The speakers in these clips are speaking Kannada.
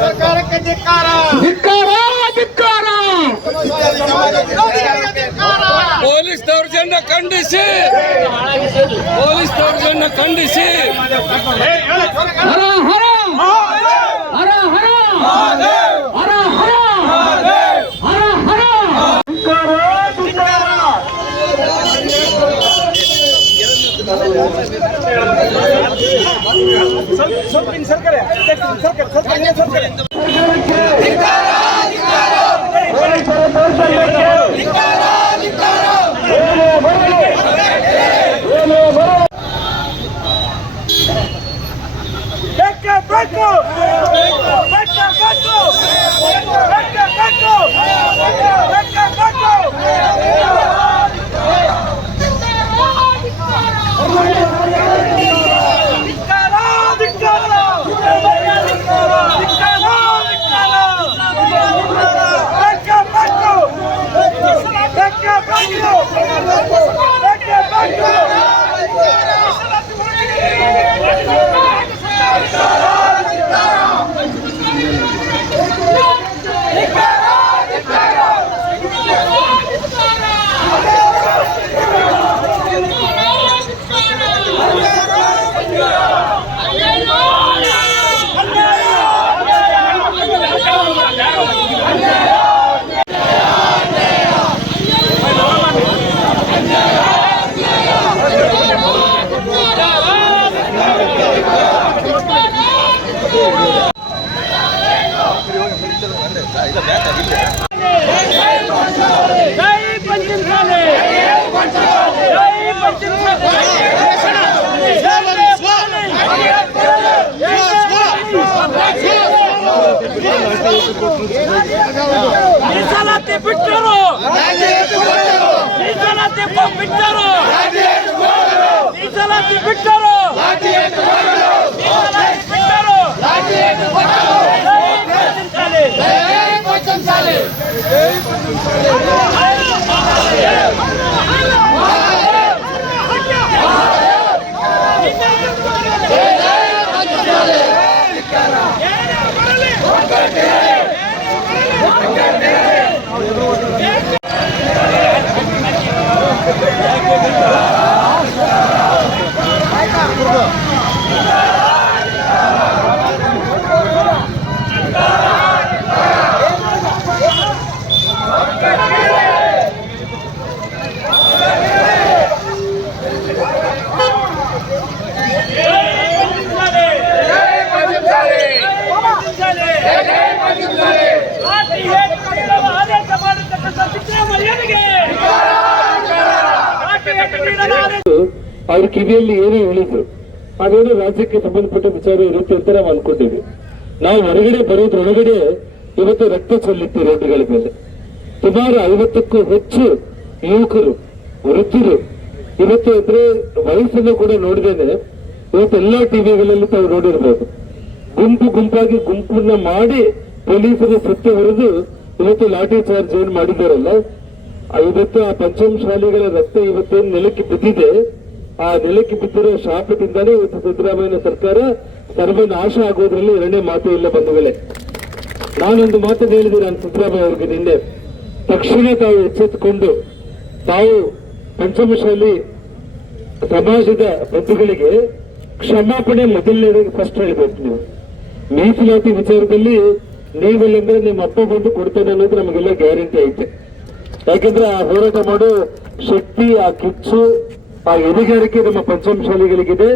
ಸರ್ಕಾರಕ್ಕೆ ಧಿಕ್ಕಾರ, ಧಿಕ್ಕಾರ, ಧಿಕ್ಕಾರ. ಪೊಲೀಸ್ ದೌರ್ಜನ್ಯ ಖಂಡಿಸಿ, ಪೊಲೀಸ್ ದೌರ್ಜನ್ಯ ಖಂಡಿಸಿ. ಹರ ಹರ ಹರ ಹರ ಹರ ಹರ ಹರ ಹರ. ಮೀಸಲಾತಿ ಬಿಟ್ಟರು, ಮೀಸಲಾತಿ ಬಿಟ್ಟರು, ಮೀಸಲಾತಿ ಬಿಟ್ಟರು, ಅವ್ರ ಕಿವಿಯಲ್ಲಿ ಏನೋ ಹೇಳಿದ್ರು, ಅದೇನೋ ರಾಜ್ಯಕ್ಕೆ ಸಂಬಂಧಪಟ್ಟ ವಿಚಾರ ಇರುತ್ತೆ ಅಂತ ನಾವು ಅನ್ಕೊಂಡಿದ್ವಿ. ನಾವು ಹೊರಗಡೆ ಬರೋದ್ರೊಳಗಡೆ ಇವತ್ತು ರಕ್ತ ಚೆಲ್ಲಿತ್ತು ರೋಡ್ಗಳ ಮೇಲೆ. ಸುಮಾರು 50ಕ್ಕೂ ಹೆಚ್ಚು ಯುವಕರು, ವೃದ್ಧರು ಇವತ್ತು ಇದ್ರೆ ವಯಸ್ಸನ್ನು ಕೂಡ ನೋಡಿದೇನೆ ಇವತ್ತೆಲ್ಲಾ ಟಿವಿಗಳಲ್ಲಿ ತಾವು ನೋಡಿರ್ಬೋದು. ಗುಂಪು ಗುಂಪಾಗಿ ಗುಂಪನ್ನ ಮಾಡಿ ಪೊಲೀಸರು ಸುತ್ತ ಹೊಡೆದು ಇವತ್ತು ಲಾಠಿ ಚಾರ್ಜ್ ಏನ್ ಮಾಡಿದಾರಲ್ಲ, ಇವತ್ತು ಆ ಪಂಚಮಶಾಲಿಗಳ ರಕ್ತ ಇವತ್ತೇನು ನೆಲಕ್ಕೆ ಬಿದ್ದಿದೆ, ಆ ನೆಲಕ್ಕೆ ಬಿದ್ದಿರೋ ಶಾಪದಿಂದಾನೇ ಇವತ್ತು ಸಿದ್ದರಾಮಯ್ಯ ಸರ್ಕಾರ ಸರ್ವನಾಶ ಆಗೋದ್ರಲ್ಲಿ ಎರಡನೇ ಮಾತು ಇಲ್ಲ ಬಂಧುಗಳೇ. ನಾನೊಂದು ಮಾತನ್ನು ಹೇಳಿದೆ ನಾನು ಸಿದ್ದರಾಮಯ್ಯ ಅವರಿಗೆ ನಿನ್ನೆ. ತಕ್ಷಣ ತಾವು ಎಚ್ಚೆತ್ತುಕೊಂಡು ತಾವು ಪಂಚಮಶಾಲಿ ಸಮಾಜದ ಬಂಧುಗಳಿಗೆ ಕ್ಷಮಾಪಣೆ ಮೊದಲನೇದಾಗಿ ಫಸ್ಟ್ ಹೇಳ್ಬೇಕು. ನೀವು ಮೀಸಲಾತಿ ವಿಚಾರದಲ್ಲಿ ನೀವಿಲ್ಲಂದ್ರೆ ನಿಮ್ಮ ಅಪ್ಪ ಬಂದು ಕೊಡ್ತಾನೆ ಅನ್ನೋದು ನಮಗೆಲ್ಲ ಗ್ಯಾರಂಟಿ ಐತೆ. ಯಾಕೆಂದ್ರೆ ಆ ಹೋರಾಟ ಮಾಡೋ ಶಕ್ತಿ, ಆ ಕಿಚ್ಚು, ಆ ಎದೆಗಾರಿಕೆ ನಮ್ಮ ಪಂಚಮಶಾಲಿಗಳಿಗಿದೆ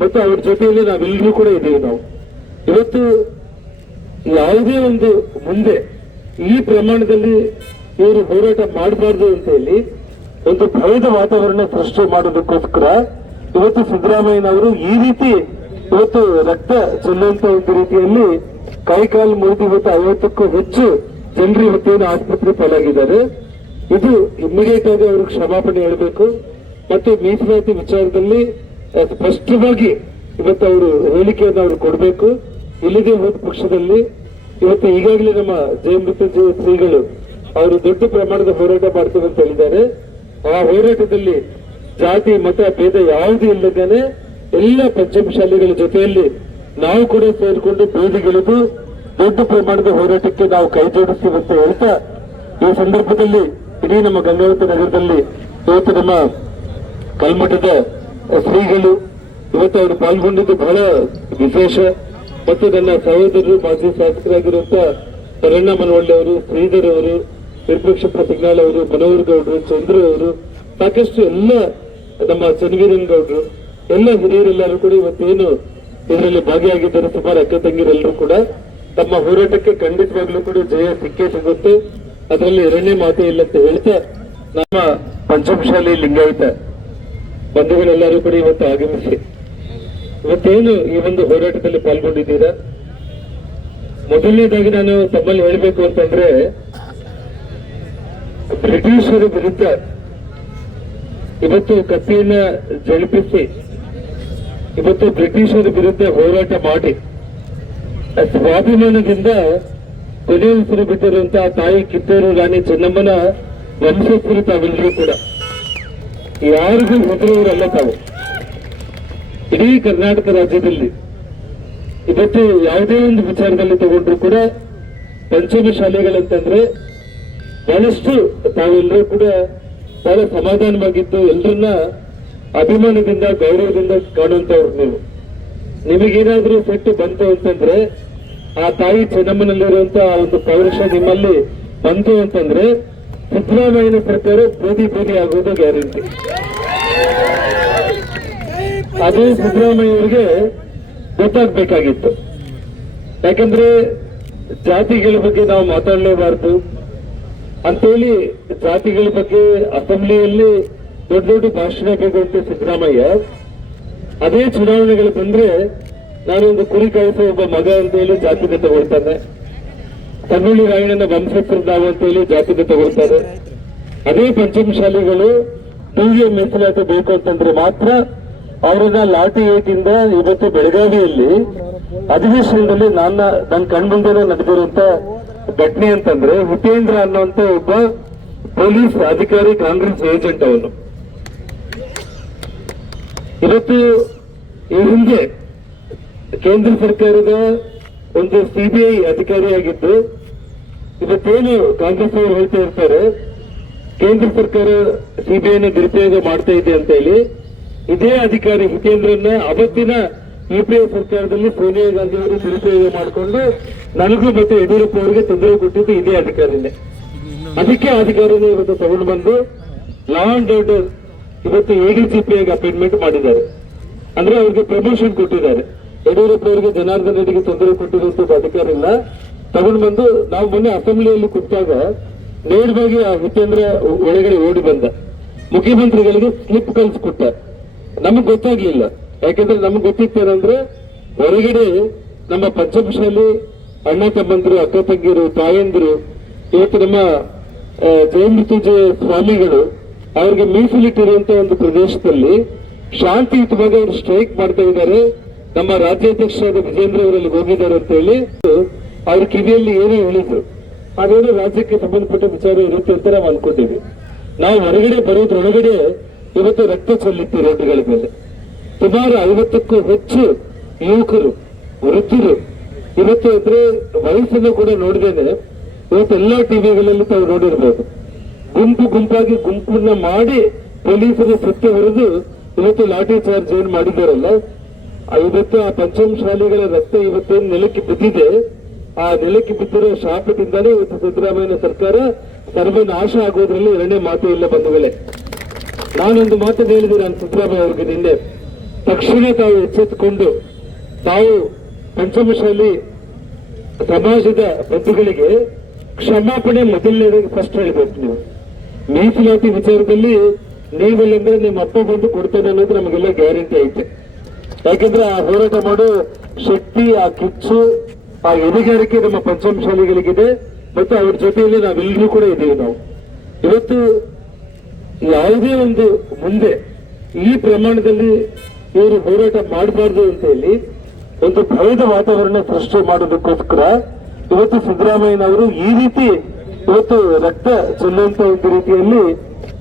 ಮತ್ತು ಅವ್ರ ಜೊತೆಯಲ್ಲಿ ನಾವೆಲ್ಲರೂ ಕೂಡ ಇದ್ದೀವಿ. ನಾವು ಇವತ್ತು ಯಾವುದೇ ಒಂದು ಮುಂದೆ ಈ ಪ್ರಮಾಣದಲ್ಲಿ ಇವರು ಹೋರಾಟ ಮಾಡಬಾರ್ದು ಅಂತ ಹೇಳಿ ಒಂದು ಭಯದ ವಾತಾವರಣ ಸೃಷ್ಟಿ ಮಾಡೋದಕ್ಕೋಸ್ಕರ ಇವತ್ತು ಸಿದ್ದರಾಮಯ್ಯನವರು ಈ ರೀತಿ ಇವತ್ತು ರಕ್ತ ಚೆಲ್ಲುವಂತ ಒಂದು ರೀತಿಯಲ್ಲಿ ಕೈಕಾಲು ಮುರಿದು ಇವತ್ತು 50ಕ್ಕೂ ಹೆಚ್ಚು ಜನರು ಇವತ್ತೇನು ಆಸ್ಪತ್ರೆ ಪಾಲಾಗಿದ್ದಾರೆ. ಇದು ಇಮಿಡಿಯೇಟ್ ಆಗಿ ಅವರು ಕ್ಷಮಾಪಣೆ ಹೇಳಬೇಕು ಮತ್ತು ಮೀಸಲಾತಿ ವಿಚಾರದಲ್ಲಿ ಸ್ಪಷ್ಟವಾಗಿ ಇವತ್ತು ಅವರು ಹೇಳಿಕೆಯನ್ನು ಅವರು ಕೊಡಬೇಕು. ಇಲ್ಲದೆ ಹೋದ ಪಕ್ಷದಲ್ಲಿ ಇವತ್ತು ಈಗಾಗಲೇ ನಮ್ಮ ಜಯಮೃತ್ಯುಂಜಯ ಶ್ರೀಗಳು ಅವರು ದೊಡ್ಡ ಪ್ರಮಾಣದ ಹೋರಾಟ ಮಾಡ್ತೀವಿ ಅಂತ ಹೇಳಿದ್ದಾರೆ. ಆ ಹೋರಾಟದಲ್ಲಿ ಜಾತಿ ಮತ ಭೇದ ಯಾವುದೂ ಇಲ್ಲದೇನೆ ಎಲ್ಲ ಪಂಚಮಶಾಲಿಗಳ ಜೊತೆಯಲ್ಲಿ ನಾವು ಕೂಡ ಸೇರಿಕೊಂಡು ಬೀದಿಗಿಳಿದು ದೊಡ್ಡ ಪ್ರಮಾಣದ ಹೋರಾಟಕ್ಕೆ ನಾವು ಕೈ ಜೋಡಿಸ್ತೀವಿ ಅಂತ ಹೇಳ್ತಾ, ಈ ಸಂದರ್ಭದಲ್ಲಿ ಇಡೀ ನಮ್ಮ ಗಂಗಾವತಿ ನಗರದಲ್ಲಿ ಇವತ್ತು ನಮ್ಮ ಕಲ್ಮಠದ ಶ್ರೀಗಳು ಇವತ್ತು ಅವರು ಪಾಲ್ಗೊಂಡಿದ್ದು ಬಹಳ ವಿಶೇಷ. ಮತ್ತು ನನ್ನ ಸಹೋದರರು ಮಾಜಿ ಶಾಸಕರಾಗಿರುವಂತ ಶರಣ್ಣ ಮನವಳ್ಳಿ ಅವರು, ಶ್ರೀಧರ್ ಅವರು, ವಿರೂಪಾಕ್ಷ ಪ್ರತಿಜ್ಞಾಳ್ ಅವರು, ಮನೋಹರ್ ಗೌಡರು, ಚಂದ್ರು ಅವರು, ಸಾಕಷ್ಟು ಎಲ್ಲ ನಮ್ಮ ಚನ್ನವೀರನ್ ಗೌಡರು, ಎಲ್ಲ ಹಿರಿಯರೆಲ್ಲರೂ ಕೂಡ ಇವತ್ತೇನು ಇದರಲ್ಲಿ ಭಾಗಿಯಾಗಿದ್ದಾರೆ. ಸುಮಾರು ಅಕ್ಕ ತಂಗಿರೆಲ್ಲರೂ ಕೂಡ ತಮ್ಮ ಹೋರಾಟಕ್ಕೆ ಖಂಡಿತವಾಗ್ಲೂ ಕೂಡ ಜಯ ಸಿಕ್ಕೇ ಸಿಗುತ್ತೆ, ಅದರಲ್ಲಿ ಎರಡನೇ ಮಾತೇ ಇಲ್ಲ ಅಂತ ಹೇಳ್ತಾ, ನಮ್ಮ ಪಂಚಮಶಾಲಿ ಲಿಂಗಾಯತ ಬಂಧುಗಳೆಲ್ಲರೂ ಕೂಡ ಇವತ್ತು ಆಗಮಿಸಿ ಇವತ್ತೇನು ಈ ಒಂದು ಹೋರಾಟದಲ್ಲಿ ಪಾಲ್ಗೊಂಡಿದ್ದೀರಾ. ಮೊದಲನೇದಾಗಿ ನಾನು ತಮ್ಮಲ್ಲಿ ಹೇಳಬೇಕು ಅಂತಂದ್ರೆ, ಬ್ರಿಟಿಷರ ವಿರುದ್ಧ ಇವತ್ತು ಕತ್ತಿಯನ್ನ ಜಳಿಪಿಸಿ ಇವತ್ತು ಬ್ರಿಟಿಷರ ವಿರುದ್ಧ ಹೋರಾಟ ಮಾಡಿ ಸ್ವಾಭಿಮಾನದಿಂದ ಕೊನೆ ಉಸಿರು ಬಿಟ್ಟಿರುವಂತಹ ತಾಯಿ ಕಿತ್ತೂರು ರಾಣಿ ಚೆನ್ನಮ್ಮನ ವಂಶಸ್ಥರು ತಾವೆಲ್ಲರೂ ಕೂಡ ಯಾರಿಗೂ ಹೆದರುವವರಲ್ಲ ತಾವು. ಇಡೀ ಕರ್ನಾಟಕ ರಾಜ್ಯದಲ್ಲಿ ಇವತ್ತು ಯಾವುದೇ ಒಂದು ವಿಚಾರದಲ್ಲಿ ತಗೊಂಡ್ರು ಕೂಡ ಪಂಚಮಶಾಲಿಗಳಂತಂದ್ರೆ ಬಹಳಷ್ಟು ತಾವೆಲ್ಲರೂ ಕೂಡ ಬಹಳ ಸಮಾಧಾನವಾಗಿದ್ದು ಎಲ್ಲರನ್ನ ಅಭಿಮಾನದಿಂದ ಗೌರವದಿಂದ ಕಾಣುವಂತವ್ರು ನೀವು. ನಿಮಗೇನಾದ್ರೂ ಸಿಟ್ಟು ಬಂತು ಅಂತಂದ್ರೆ, ಆ ತಾಯಿ ಚೆನ್ನಮ್ಮನಲ್ಲಿರುವಂತಹ ಒಂದು ಪೌರುಷ ನಿಮ್ಮಲ್ಲಿ ಬಂತು ಅಂತಂದ್ರೆ, ಸಿದ್ದರಾಮಯ್ಯನ ಸರ್ಕಾರ ಬೂದಿ ಆಗೋದು ಗ್ಯಾರಂಟಿ. ಅದು ಸಿದ್ದರಾಮಯ್ಯವರಿಗೆ ಗೊತ್ತಾಗ್ಬೇಕಾಗಿತ್ತು. ಯಾಕಂದ್ರೆ ಜಾತಿಗಳ ಬಗ್ಗೆ ನಾವು ಮಾತಾಡಲೇಬಾರದು ಅಂತೇಳಿ ಜಾತಿಗಳ ಬಗ್ಗೆ ಅಸೆಂಬ್ಲಿಯಲ್ಲಿ ದೊಡ್ಡ ದೊಡ್ಡ ಭಾಷಣ ಬೇಕಂತ ಸಿದ್ದರಾಮಯ್ಯ, ಅದೇ ಚುನಾವಣೆಗಳು ಬಂದ್ರೆ ನಾನೊಂದು ಕುರಿ ಕಾಯಿಸೋ ಒಬ್ಬ ಮಗ ಅಂತ ಹೇಳಿ ಜಾತಿಗೆ ತಗೊಳ್ತಾನೆ, ಕನ್ನಳ್ಳಿ ರಾಯಣ್ಣನ ವಂಶಸ್ಥರು ನಾವು ಅಂತ ಹೇಳಿ ಜಾತಿಗೆ ತಗೊಳ್ತಾರೆ. ಅದೇ ಪಂಚಮಶಾಲಿಗಳು ಟಿವಿಯ ಮೀಸಲಾತಿ ಬೇಕು ಅಂತಂದ್ರೆ ಮಾತ್ರ ಅವರನ್ನ ಲಾಠಿ ಏಟಿಂದ ಇವತ್ತು ಬೆಳಗಾವಿಯಲ್ಲಿ ಅಧಿವೇಶನದಲ್ಲಿ ನನ್ನ ಕಣ್ಮುಂದೆ ನಡೆದಿರುವಂತ ಘಟನೆ ಅಂತಂದ್ರೆ, ಹಿತೇಂದ್ರ ಅನ್ನುವಂತ ಒಬ್ಬ ಪೊಲೀಸ್ ಅಧಿಕಾರಿ ಕಾಂಗ್ರೆಸ್ ಏಜೆಂಟ್ ಅವನು ಇವತ್ತು ಈ ಹಿಂದೆ ಕೇಂದ್ರ ಸರ್ಕಾರದ ಒಂದು ಸಿಬಿಐ ಅಧಿಕಾರಿಯಾಗಿದ್ದು, ಇವತ್ತೇನು ಕಾಂಗ್ರೆಸ್ ಅವರು ಹೇಳ್ತಾ ಇರ್ತಾರೆ ಕೇಂದ್ರ ಸರ್ಕಾರ ಸಿಬಿಐನ ದುರುಪಯೋಗ ಮಾಡ್ತಾ ಇದೆ ಅಂತ ಹೇಳಿ, ಇದೇ ಅಧಿಕಾರಿ ಹಿತೇಂದ್ರನ್ನ ಅವತ್ತಿನ ಯುಪಿಎ ಸರ್ಕಾರದಲ್ಲಿ ಸೋನಿಯಾ ಗಾಂಧಿ ಅವರು ದುರುಪಯೋಗ ಮಾಡಿಕೊಂಡು ನನಗೂ ಮತ್ತೆ ಯಡಿಯೂರಪ್ಪ ಅವರಿಗೆ ತೊಂದರೆ ಕೊಟ್ಟಿದ್ದು ಇದೇ ಅಧಿಕಾರಿನೇ. ಅದಕ್ಕೆ ಅಧಿಕಾರಿನ ಇವತ್ತು ತಗೊಂಡು ಬಂದು ಲಾ ಅಂಡ್ ಆರ್ಡರ್ ಇವತ್ತು ಎಡಿಜಿಪಿ ಆಗಿ ಅಪಾಯಿಂಟ್ಮೆಂಟ್ ಮಾಡಿದ್ದಾರೆ. ಅಂದ್ರೆ ಅವ್ರಿಗೆ ಪ್ರಮೋಷನ್ ಕೊಟ್ಟಿದ್ದಾರೆ. ಯಡಿಯೂರಪ್ಪ ಅವರಿಗೆ ಜನಾರ್ದನ್ ರೆಡ್ಡಿಗೆ ತೊಂದರೆ ಕೊಟ್ಟಿರುವಂತದ್ದು ಅಧಿಕಾರಿನ ತಗೊಂಡು ಬಂದು, ನಾವು ಮೊನ್ನೆ ಅಸೆಂಬ್ಲಿಯಲ್ಲಿ ಕೂತಾಗ ನೇರವಾಗಿ ಆ ಹಿತೇಂದ್ರ ಒಳಗಡೆ ಓಡಿ ಬಂದ, ಮುಖ್ಯಮಂತ್ರಿಗಳಿಗೆ ಸ್ಲಿಪ್ ಕಳಿಸ್ಕೊಟ್ಟ. ನಮಗ್ ಗೊತ್ತಾಗ್ಲಿಲ್ಲ, ಯಾಕಂದ್ರೆ ನಮಗ್ ಗೊತ್ತಿತ್ತೇನಂದ್ರೆ ಹೊರಗಡೆ ನಮ್ಮ ಪಂಚಮಶಾಲಿ ಅಣ್ಣ ತಮ್ಮಂದ್ರು, ಅಕ್ಕ ತಂಗಿರು, ತಾಯಂದಿರು ಇವತ್ತು ನಮ್ಮ ಜಯಮೃತ್ಯುಂಜಯ ಸ್ವಾಮಿಗಳು ಅವ್ರಿಗೆ ಮೀಸಲಿಟ್ಟಿರುವಂತ ಒಂದು ಪ್ರದೇಶದಲ್ಲಿ ಶಾಂತಿಯುತವಾಗಿ ಅವರು ಸ್ಟ್ರೈಕ್ ಮಾಡ್ತಾ ಇದ್ದಾರೆ. ನಮ್ಮ ರಾಜ್ಯಾಧ್ಯಕ್ಷರಾದ ವಿಜೇಂದ್ರ ಅವರಲ್ಲಿ ಹೋಗಿದ್ದಾರೆ ಅಂತ ಹೇಳಿ ಅವ್ರ ಕಿವಿಯಲ್ಲಿ ಏನೋ ಹೇಳಿದ್ರು. ಅದೇನೋ ರಾಜ್ಯಕ್ಕೆ ಸಂಬಂಧಪಟ್ಟ ವಿಚಾರ ಇರುತ್ತೆ ಅಂತ ನಾವು ಅನ್ಕೊಂಡಿದ್ವಿ. ನಾವು ಹೊರಗಡೆ ಬರೋದ್ರೊಳಗಡೆ ಇವತ್ತು ರಕ್ತ ಚೆಲ್ಲಿತ್ತು ರೋಡ್ಗಳ ಮೇಲೆ. ಸುಮಾರು 50ಕ್ಕೂ ಹೆಚ್ಚು ಯುವಕರು, ವೃದ್ಧರು ಇವತ್ತು ಅಂದ್ರೆ ವಯಸ್ಸನ್ನು ಕೂಡ ನೋಡಿದೇನೆ ಇವತ್ತು ಎಲ್ಲಾ ಟಿವಿಗಳಲ್ಲಿ ತಾವು ನೋಡಿರ್ಬೋದು, ಗುಂಪಾಗಿ ಗುಂಪನ್ನ ಮಾಡಿ ಪೊಲೀಸರು ಸುತ್ತಿ ಹೊಡೆದು ಇವತ್ತು ಲಾಠಿ ಚಾರ್ಜ್ ಏನ್ ಮಾಡಿದಾರಲ್ಲ, ಇವತ್ತು ಆ ಪಂಚಮಶಾಲಿಗಳ ರಕ್ತ ಇವತ್ತೇನು ನೆಲಕ್ಕೆ ಬಿದ್ದಿದೆ, ಆ ನೆಲಕ್ಕೆ ಬಿದ್ದಿರೋ ಶಾಪದಿಂದಾನೇ ಇವತ್ತು ಸಿದ್ದರಾಮಯ್ಯನ ಸರ್ಕಾರ ಸರ್ವನಾಶ ಆಗೋದ್ರಲ್ಲಿ ಎರಡನೇ ಮಾತು ಇಲ್ಲ ಬಂಧುಗಳೇ. ನಾನೊಂದು ಮಾತನ್ನು ಹೇಳಿದೆ ನಾನು ಸಿದ್ದರಾಮಯ್ಯ ಅವ್ರಿಗೆ ನಿನ್ನೆ, ತಕ್ಷಣ ತಾವು ಎಚ್ಚೆತ್ತುಕೊಂಡು ತಾವು ಪಂಚಮಶಾಲಿ ಸಮಾಜದ ಬಂಧುಗಳಿಗೆ ಕ್ಷಮಾಪಣೆ ಮೊದಲನೇದಾಗಿ ಫಸ್ಟ್ ಹೇಳ್ಬೇಕು. ನೀವು ಮೀಸಲಾತಿ ವಿಚಾರದಲ್ಲಿ ನೀವಿಲ್ಲಂದ್ರೆ ನಿಮ್ಮ ಅಪ್ಪ ಬಂದು ಕೊಡ್ತಾನೆ ಅನ್ನೋದು ನಮಗೆಲ್ಲ ಗ್ಯಾರಂಟಿ ಐತೆ. ಯಾಕಂದ್ರೆ ಆ ಹೋರಾಟ ಮಾಡೋ ಶಕ್ತಿ, ಆ ಕಿಚ್ಚು, ಆ ಎದೆಗಾರಿಕೆ ನಮ್ಮ ಪಂಚಮಶಾಲಿಗಳಿಗಿದೆ ಮತ್ತು ಅವ್ರ ಜೊತೆಯಲ್ಲಿ ನಾವೆಲ್ಲರೂ ಕೂಡ ಇದ್ದೀವಿ. ನಾವು ಇವತ್ತು ಯಾವುದೇ ಒಂದು ಮುಂದೆ ಈ ಪ್ರಮಾಣದಲ್ಲಿ ಇವರು ಹೋರಾಟ ಮಾಡಬಾರ್ದು ಅಂತ ಹೇಳಿ ಒಂದು ಭಯದ ವಾತಾವರಣ ಸೃಷ್ಟಿ ಮಾಡೋದಕ್ಕೋಸ್ಕರ ಇವತ್ತು ಸಿದ್ದರಾಮಯ್ಯನವರು ಈ ರೀತಿ ಇವತ್ತು ರಕ್ತ ಚೆಲ್ಲುವಂತ ಒಂದು ರೀತಿಯಲ್ಲಿ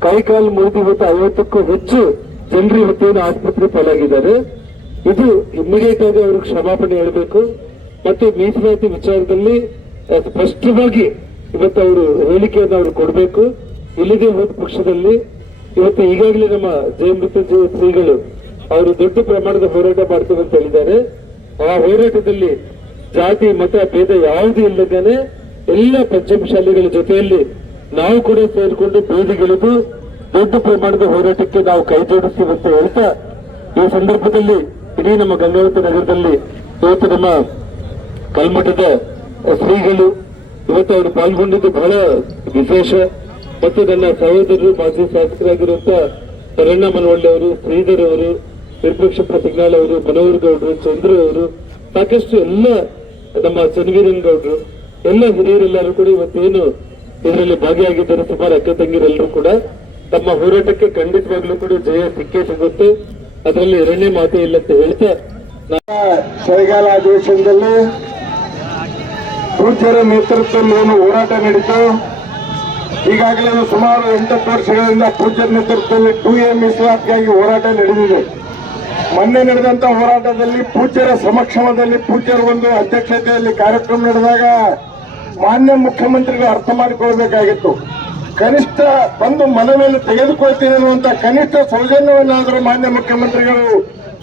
ಕೈಕಾಲು ಮುರಿದು ಇವತ್ತು 50ಕ್ಕೂ ಹೆಚ್ಚು ಜನರು ಇವತ್ತೇನು ಆಸ್ಪತ್ರೆ ಪಾಲಾಗಿದ್ದಾರೆ. ಇದು ಇಮಿಡಿಯೇಟ್ ಆಗಿ ಅವ್ರಿಗೆ ಕ್ಷಮಾಪಣೆ ಹೇಳಬೇಕು ಮತ್ತು ಮೀಸಲಾತಿ ವಿಚಾರದಲ್ಲಿ ಸ್ಪಷ್ಟವಾಗಿ ಇವತ್ತು ಅವರು ಹೇಳಿಕೆಯನ್ನು ಅವರು ಕೊಡಬೇಕು. ಇಲ್ಲದೆ ಹೋದ ಪಕ್ಷದಲ್ಲಿ ಇವತ್ತು ಈಗಾಗಲೇ ನಮ್ಮ ಜಯಮೃತ್ಯುಂಜಯ ಶ್ರೀಗಳು ಅವರು ದೊಡ್ಡ ಪ್ರಮಾಣದ ಹೋರಾಟ ಮಾಡ್ತಾರೆ ಅಂತ ಹೇಳಿದ್ದಾರೆ. ಆ ಹೋರಾಟದಲ್ಲಿ ಜಾತಿ ಮತ ಭೇದ ಯಾವುದೂ ಇಲ್ಲದೇನೆ ಎಲ್ಲ ಪಂಚಮಶಾಲಿಗಳ ಜೊತೆಯಲ್ಲಿ ನಾವು ಕೂಡ ಸೇರಿಕೊಂಡು ಬೀದಿಗಿಳಿದು ದೊಡ್ಡ ಪ್ರಮಾಣದ ಹೋರಾಟಕ್ಕೆ ನಾವು ಕೈ ಜೋಡಿಸ್ತೀವಿ ಅಂತ ಹೇಳ್ತಾ, ಈ ಸಂದರ್ಭದಲ್ಲಿ ಇಡೀ ನಮ್ಮ ಗಂಗಾವತಿ ನಗರದಲ್ಲಿ ಇವತ್ತು ನಮ್ಮ ಕಲ್ಮಠದ ಶ್ರೀಗಳು ಇವತ್ತು ಅವರು ಪಾಲ್ಗೊಂಡಿದ್ದು ಬಹಳ ವಿಶೇಷ. ಮತ್ತು ನನ್ನ ಸಹೋದರರು ಮಾಜಿ ಶಾಸಕರಾಗಿರುವಂತ ಶರಣ್ಣ ಮನವಳ್ಳಿ ಅವರು, ಶ್ರೀಧರ್ ಅವರು, ವಿರೂಪಾಕ್ಷ ಪ್ರತಿಜ್ಞಾಳ್ ಅವರು, ಮನೋಹರ್ ಗೌಡರು, ಚಂದ್ರು ಅವರು, ಸಾಕಷ್ಟು ಎಲ್ಲ ನಮ್ಮ ಚನ್ನವೀರನ್ ಗೌಡರು, ಎಲ್ಲ ಹಿರಿಯರೆಲ್ಲರೂ ಕೂಡ ಇವತ್ತೇನು ಇದರಲ್ಲಿ ಭಾಗಿಯಾಗಿದ್ದಾರೆ. ಸುಮಾರು ಅಕ್ಕ ತಂಗಿರೆಲ್ಲರೂ ಕೂಡ ತಮ್ಮ ಹೋರಾಟಕ್ಕೆ ಖಂಡಿತವಾಗ್ಲೂ ಕೂಡ ಜಯ ಸಿಕ್ಕೇ ಸಿಗುತ್ತೆ, ಅದರಲ್ಲಿ ಎರಡನೇ ಮಾತೇ ಇಲ್ಲ ಅಂತ ಹೇಳ್ತಾ ಚಳಿಗಾಲ ಅಧಿವೇಶನದಲ್ಲಿ ಪೂಜ್ಯರ ನೇತೃತ್ವದಲ್ಲಿ ಏನು ಹೋರಾಟ ನಡೀತು, ಈಗಾಗಲೇ ಸುಮಾರು 8 ವರ್ಷಗಳಿಂದ ಪೂಜ್ಯರ ನೇತೃತ್ವದಲ್ಲಿ 2A ಮೀಸಲಾತಿಗಾಗಿ ಹೋರಾಟ ನಡೆದಿದೆ. ಮೊನ್ನೆ ನಡೆದಂತ ಹೋರಾಟದಲ್ಲಿ ಪೂಜ್ಯರ ಸಮಕ್ಷಮದಲ್ಲಿ ಪೂಜ್ಯರ ಒಂದು ಅಧ್ಯಕ್ಷತೆಯಲ್ಲಿ ಕಾರ್ಯಕ್ರಮ ನಡೆದಾಗ ಮಾನ್ಯ ಮುಖ್ಯಮಂತ್ರಿಗಳು ಅರ್ಥ ಮಾಡಿಕೊಳ್ಬೇಕಾಗಿತ್ತು. ಕನಿಷ್ಠ ಬಂದು ಮನವಿಯನ್ನು ತೆಗೆದುಕೊಳ್ತೀನಿ ಅನ್ನುವಂತ ಕನಿಷ್ಠ ಸೌಜನ್ಯವನ್ನಾದರೂ ಮಾನ್ಯ ಮುಖ್ಯಮಂತ್ರಿಗಳು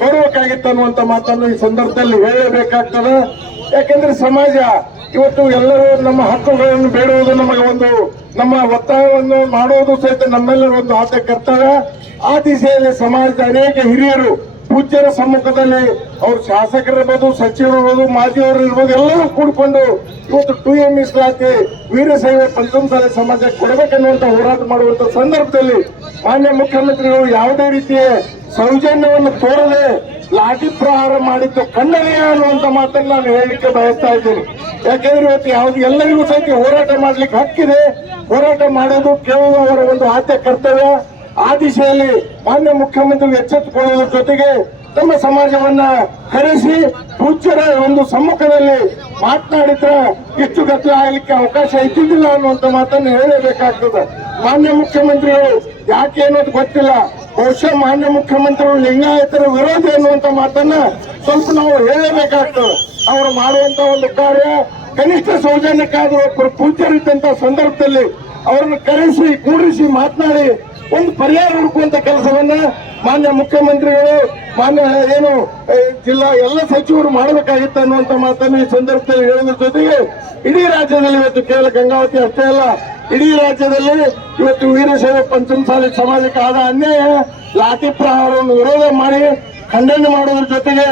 ತೋರಬೇಕಾಗಿತ್ತು ಅನ್ನುವಂತ ಮಾತನ್ನು ಈ ಸಂದರ್ಭದಲ್ಲಿ ಹೇಳಬೇಕಾಗ್ತದೆ. ಯಾಕೆಂದ್ರೆ ಸಮಾಜ ಇವತ್ತು ಎಲ್ಲರೂ ನಮ್ಮ ಹಕ್ಕುಗಳನ್ನು ಬೇಡುವುದು ನಮಗೆ ಒಂದು ನಮ್ಮ ಒತ್ತಾಯವನ್ನು ಮಾಡುವುದು ಸಹಿತ ನಮ್ಮೆಲ್ಲರ ಒಂದು ಆದ್ಯ ಕರ್ತವ್ಯ. ಆ ದಿಸೆಯಲ್ಲಿ ಸಮಾಜದ ಅನೇಕ ಹಿರಿಯರು ಪೂಜ್ಯರ ಸಮ್ಮುಖದಲ್ಲಿ ಅವ್ರು ಶಾಸಕರಿರ್ಬೋದು, ಸಚಿವರಿರ್ಬೋದು, ಮಾಜಿಯವರು ಇರ್ಬೋದು, ಎಲ್ಲರೂ ಕೂಡಿಕೊಂಡು ಇವತ್ತು 2A ಮೀಸಲಾತಿ ವೀರಶೈವ ಪಂಚಮಸಾಲಿ ಸಮಾಜಕ್ಕೆ ಕೊಡಬೇಕನ್ನುವಂತ ಹೋರಾಟ ಮಾಡುವಂತ ಸಂದರ್ಭದಲ್ಲಿ ಮಾನ್ಯ ಮುಖ್ಯಮಂತ್ರಿಗಳು ಯಾವುದೇ ರೀತಿಯ ಸೌಜನ್ಯವನ್ನು ತೋರದೆ ಲಾಠಿ ಪ್ರಹಾರ ಮಾಡಿದ್ದು ಖಂಡನೀಯ ಅನ್ನುವಂತ ಮಾತನ್ನು ನಾನು ಹೇಳಲಿಕ್ಕೆ ಬಯಸ್ತಾ ಇದ್ದೀನಿ. ಯಾಕೆಂದ್ರೆ ಇವತ್ತು ಯಾವ್ದು ಎಲ್ಲರಿಗೂ ಸಹಿತ ಹೋರಾಟ ಮಾಡ್ಲಿಕ್ಕೆ ಹಕ್ಕಿದೆ. ಹೋರಾಟ ಮಾಡೋದು ಕೇವಲ ಅವರ ಒಂದು ಆದ್ಯ ಕರ್ತವ್ಯ. ಆ ದಿಶೆಯಲ್ಲಿ ಮಾನ್ಯ ಮುಖ್ಯಮಂತ್ರಿಗಳು ಎಚ್ಚೆತ್ತುಕೊಳ್ಳುವುದರ ಜೊತೆಗೆ ತಮ್ಮ ಸಮಾಜವನ್ನ ಕರೆಸಿ ಪೂಜ್ಯರ ಒಂದು ಸಮ್ಮುಖದಲ್ಲಿ ಮಾತನಾಡಿದ್ರೆ ಇಷ್ಟು ಗದ್ದಲ ಆಗಲಿಕ್ಕೆ ಅವಕಾಶ ಇದ್ದಿದ್ದಿಲ್ಲ ಅನ್ನುವಂತ ಮಾತನ್ನು ಹೇಳಬೇಕಾಗ್ತದೆ. ಮಾನ್ಯ ಮುಖ್ಯಮಂತ್ರಿಗಳು ಯಾಕೆ ಅನ್ನೋದು ಗೊತ್ತಿಲ್ಲ. ಬಹುಶಃ ಮಾನ್ಯ ಮುಖ್ಯಮಂತ್ರಿಗಳು ಲಿಂಗಾಯತರ ವಿರೋಧಿ ಅನ್ನುವಂತ ಮಾತನ್ನ ಸ್ವಲ್ಪ ನಾವು ಹೇಳಬೇಕಾಗ್ತದೆ. ಅವರು ಮಾಡುವಂತ ಒಂದು ಕಾರ್ಯ ಕನಿಷ್ಠ ಸೌಜನ್ಯಕ್ಕಾದರೂ ಒಬ್ಬರು ಪೂಜ್ಯರಿದ್ದಂತ ಸಂದರ್ಭದಲ್ಲಿ ಅವರನ್ನು ಕರೆಸಿ ಕೂಡಿಸಿ ಮಾತನಾಡಿ ಒಂದು ಪರಿಹಾರ ಹುಡುಕುವಂತ ಕೆಲಸವನ್ನ ಮಾನ್ಯ ಮುಖ್ಯಮಂತ್ರಿಗಳು, ಮಾನ್ಯ ಏನು ಜಿಲ್ಲಾ ಎಲ್ಲ ಸಚಿವರು ಮಾಡಬೇಕಾಗಿತ್ತು ಅನ್ನುವಂತ ಮಾತನ್ನು ಈ ಸಂದರ್ಭದಲ್ಲಿ ಹೇಳೋದ್ರ ಜೊತೆಗೆ ಇಡೀ ರಾಜ್ಯದಲ್ಲಿ ಇವತ್ತು ಕೇವಲ ಗಂಗಾವತಿ ಅಷ್ಟೇ ಅಲ್ಲ, ಇಡೀ ರಾಜ್ಯದಲ್ಲಿ ಇವತ್ತು ವೀರಶೈವ ಪಂಚಮಸಾಲಿ ಸಮಾಜಕ್ಕೆ ಆದ ಅನ್ಯಾಯ ಲಾಠಿ ಪ್ರಹಾರವನ್ನು ವಿರೋಧ ಮಾಡಿ ಖಂಡನೆ ಮಾಡುವುದರ ಜೊತೆಗೆ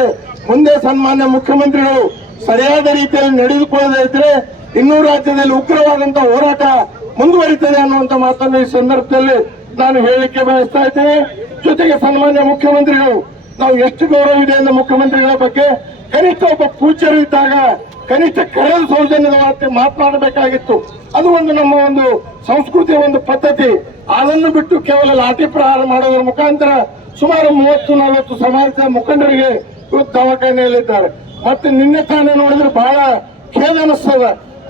ಮುಂದೆ ಸನ್ಮಾನ್ಯ ಮುಖ್ಯಮಂತ್ರಿಗಳು ಸರಿಯಾದ ರೀತಿಯಲ್ಲಿ ನಡೆದುಕೊಳ್ಳದೆ ಇದ್ರೆ ಇನ್ನೂ ರಾಜ್ಯದಲ್ಲಿ ಉಗ್ರವಾದಂತ ಹೋರಾಟ ಮುಂದುವರಿತದೆ ಅನ್ನುವಂತ ಮಾತನ್ನು ಈ ಸಂದರ್ಭದಲ್ಲಿ ನಾನು ಹೇಳಲಿಕ್ಕೆ ಬಯಸ್ತಾ ಇದ್ದೇನೆ. ಜೊತೆಗೆ ಸನ್ಮಾನ್ಯ ಮುಖ್ಯಮಂತ್ರಿಗಳು, ನಾವು ಎಷ್ಟು ಗೌರವ ಇದೆ ಎಂದು ಮುಖ್ಯಮಂತ್ರಿಗಳ ಬಗ್ಗೆ ಕನಿಷ್ಠ ಒಬ್ಬ ಪೂಜ್ಯರು ಇದ್ದಾಗ ಕನಿಷ್ಠ ಕರೆದ ಸೌಜನ್ಯದ ಮಾತನಾಡಬೇಕಾಗಿತ್ತು. ಅದು ಒಂದು ನಮ್ಮ ಒಂದು ಸಂಸ್ಕೃತಿಯ ಒಂದು ಪದ್ಧತಿ. ಅದನ್ನು ಬಿಟ್ಟು ಕೇವಲ ಲಾಠಿ ಪ್ರಹಾರ ಮಾಡೋದ್ರ ಮುಖಾಂತರ ಸುಮಾರು 30-40 ಸಮಾಜದ ಮುಖಂಡರಿಗೆ ಇವತ್ತು ದವಾಖಾನೆಯಲ್ಲಿದ್ದಾರೆ. ಮತ್ತೆ ನಿನ್ನೆ ತಾನೇ ನೋಡಿದ್ರೆ ಬಹಳ ಖೇದ ಅನಿಸ್ತದ.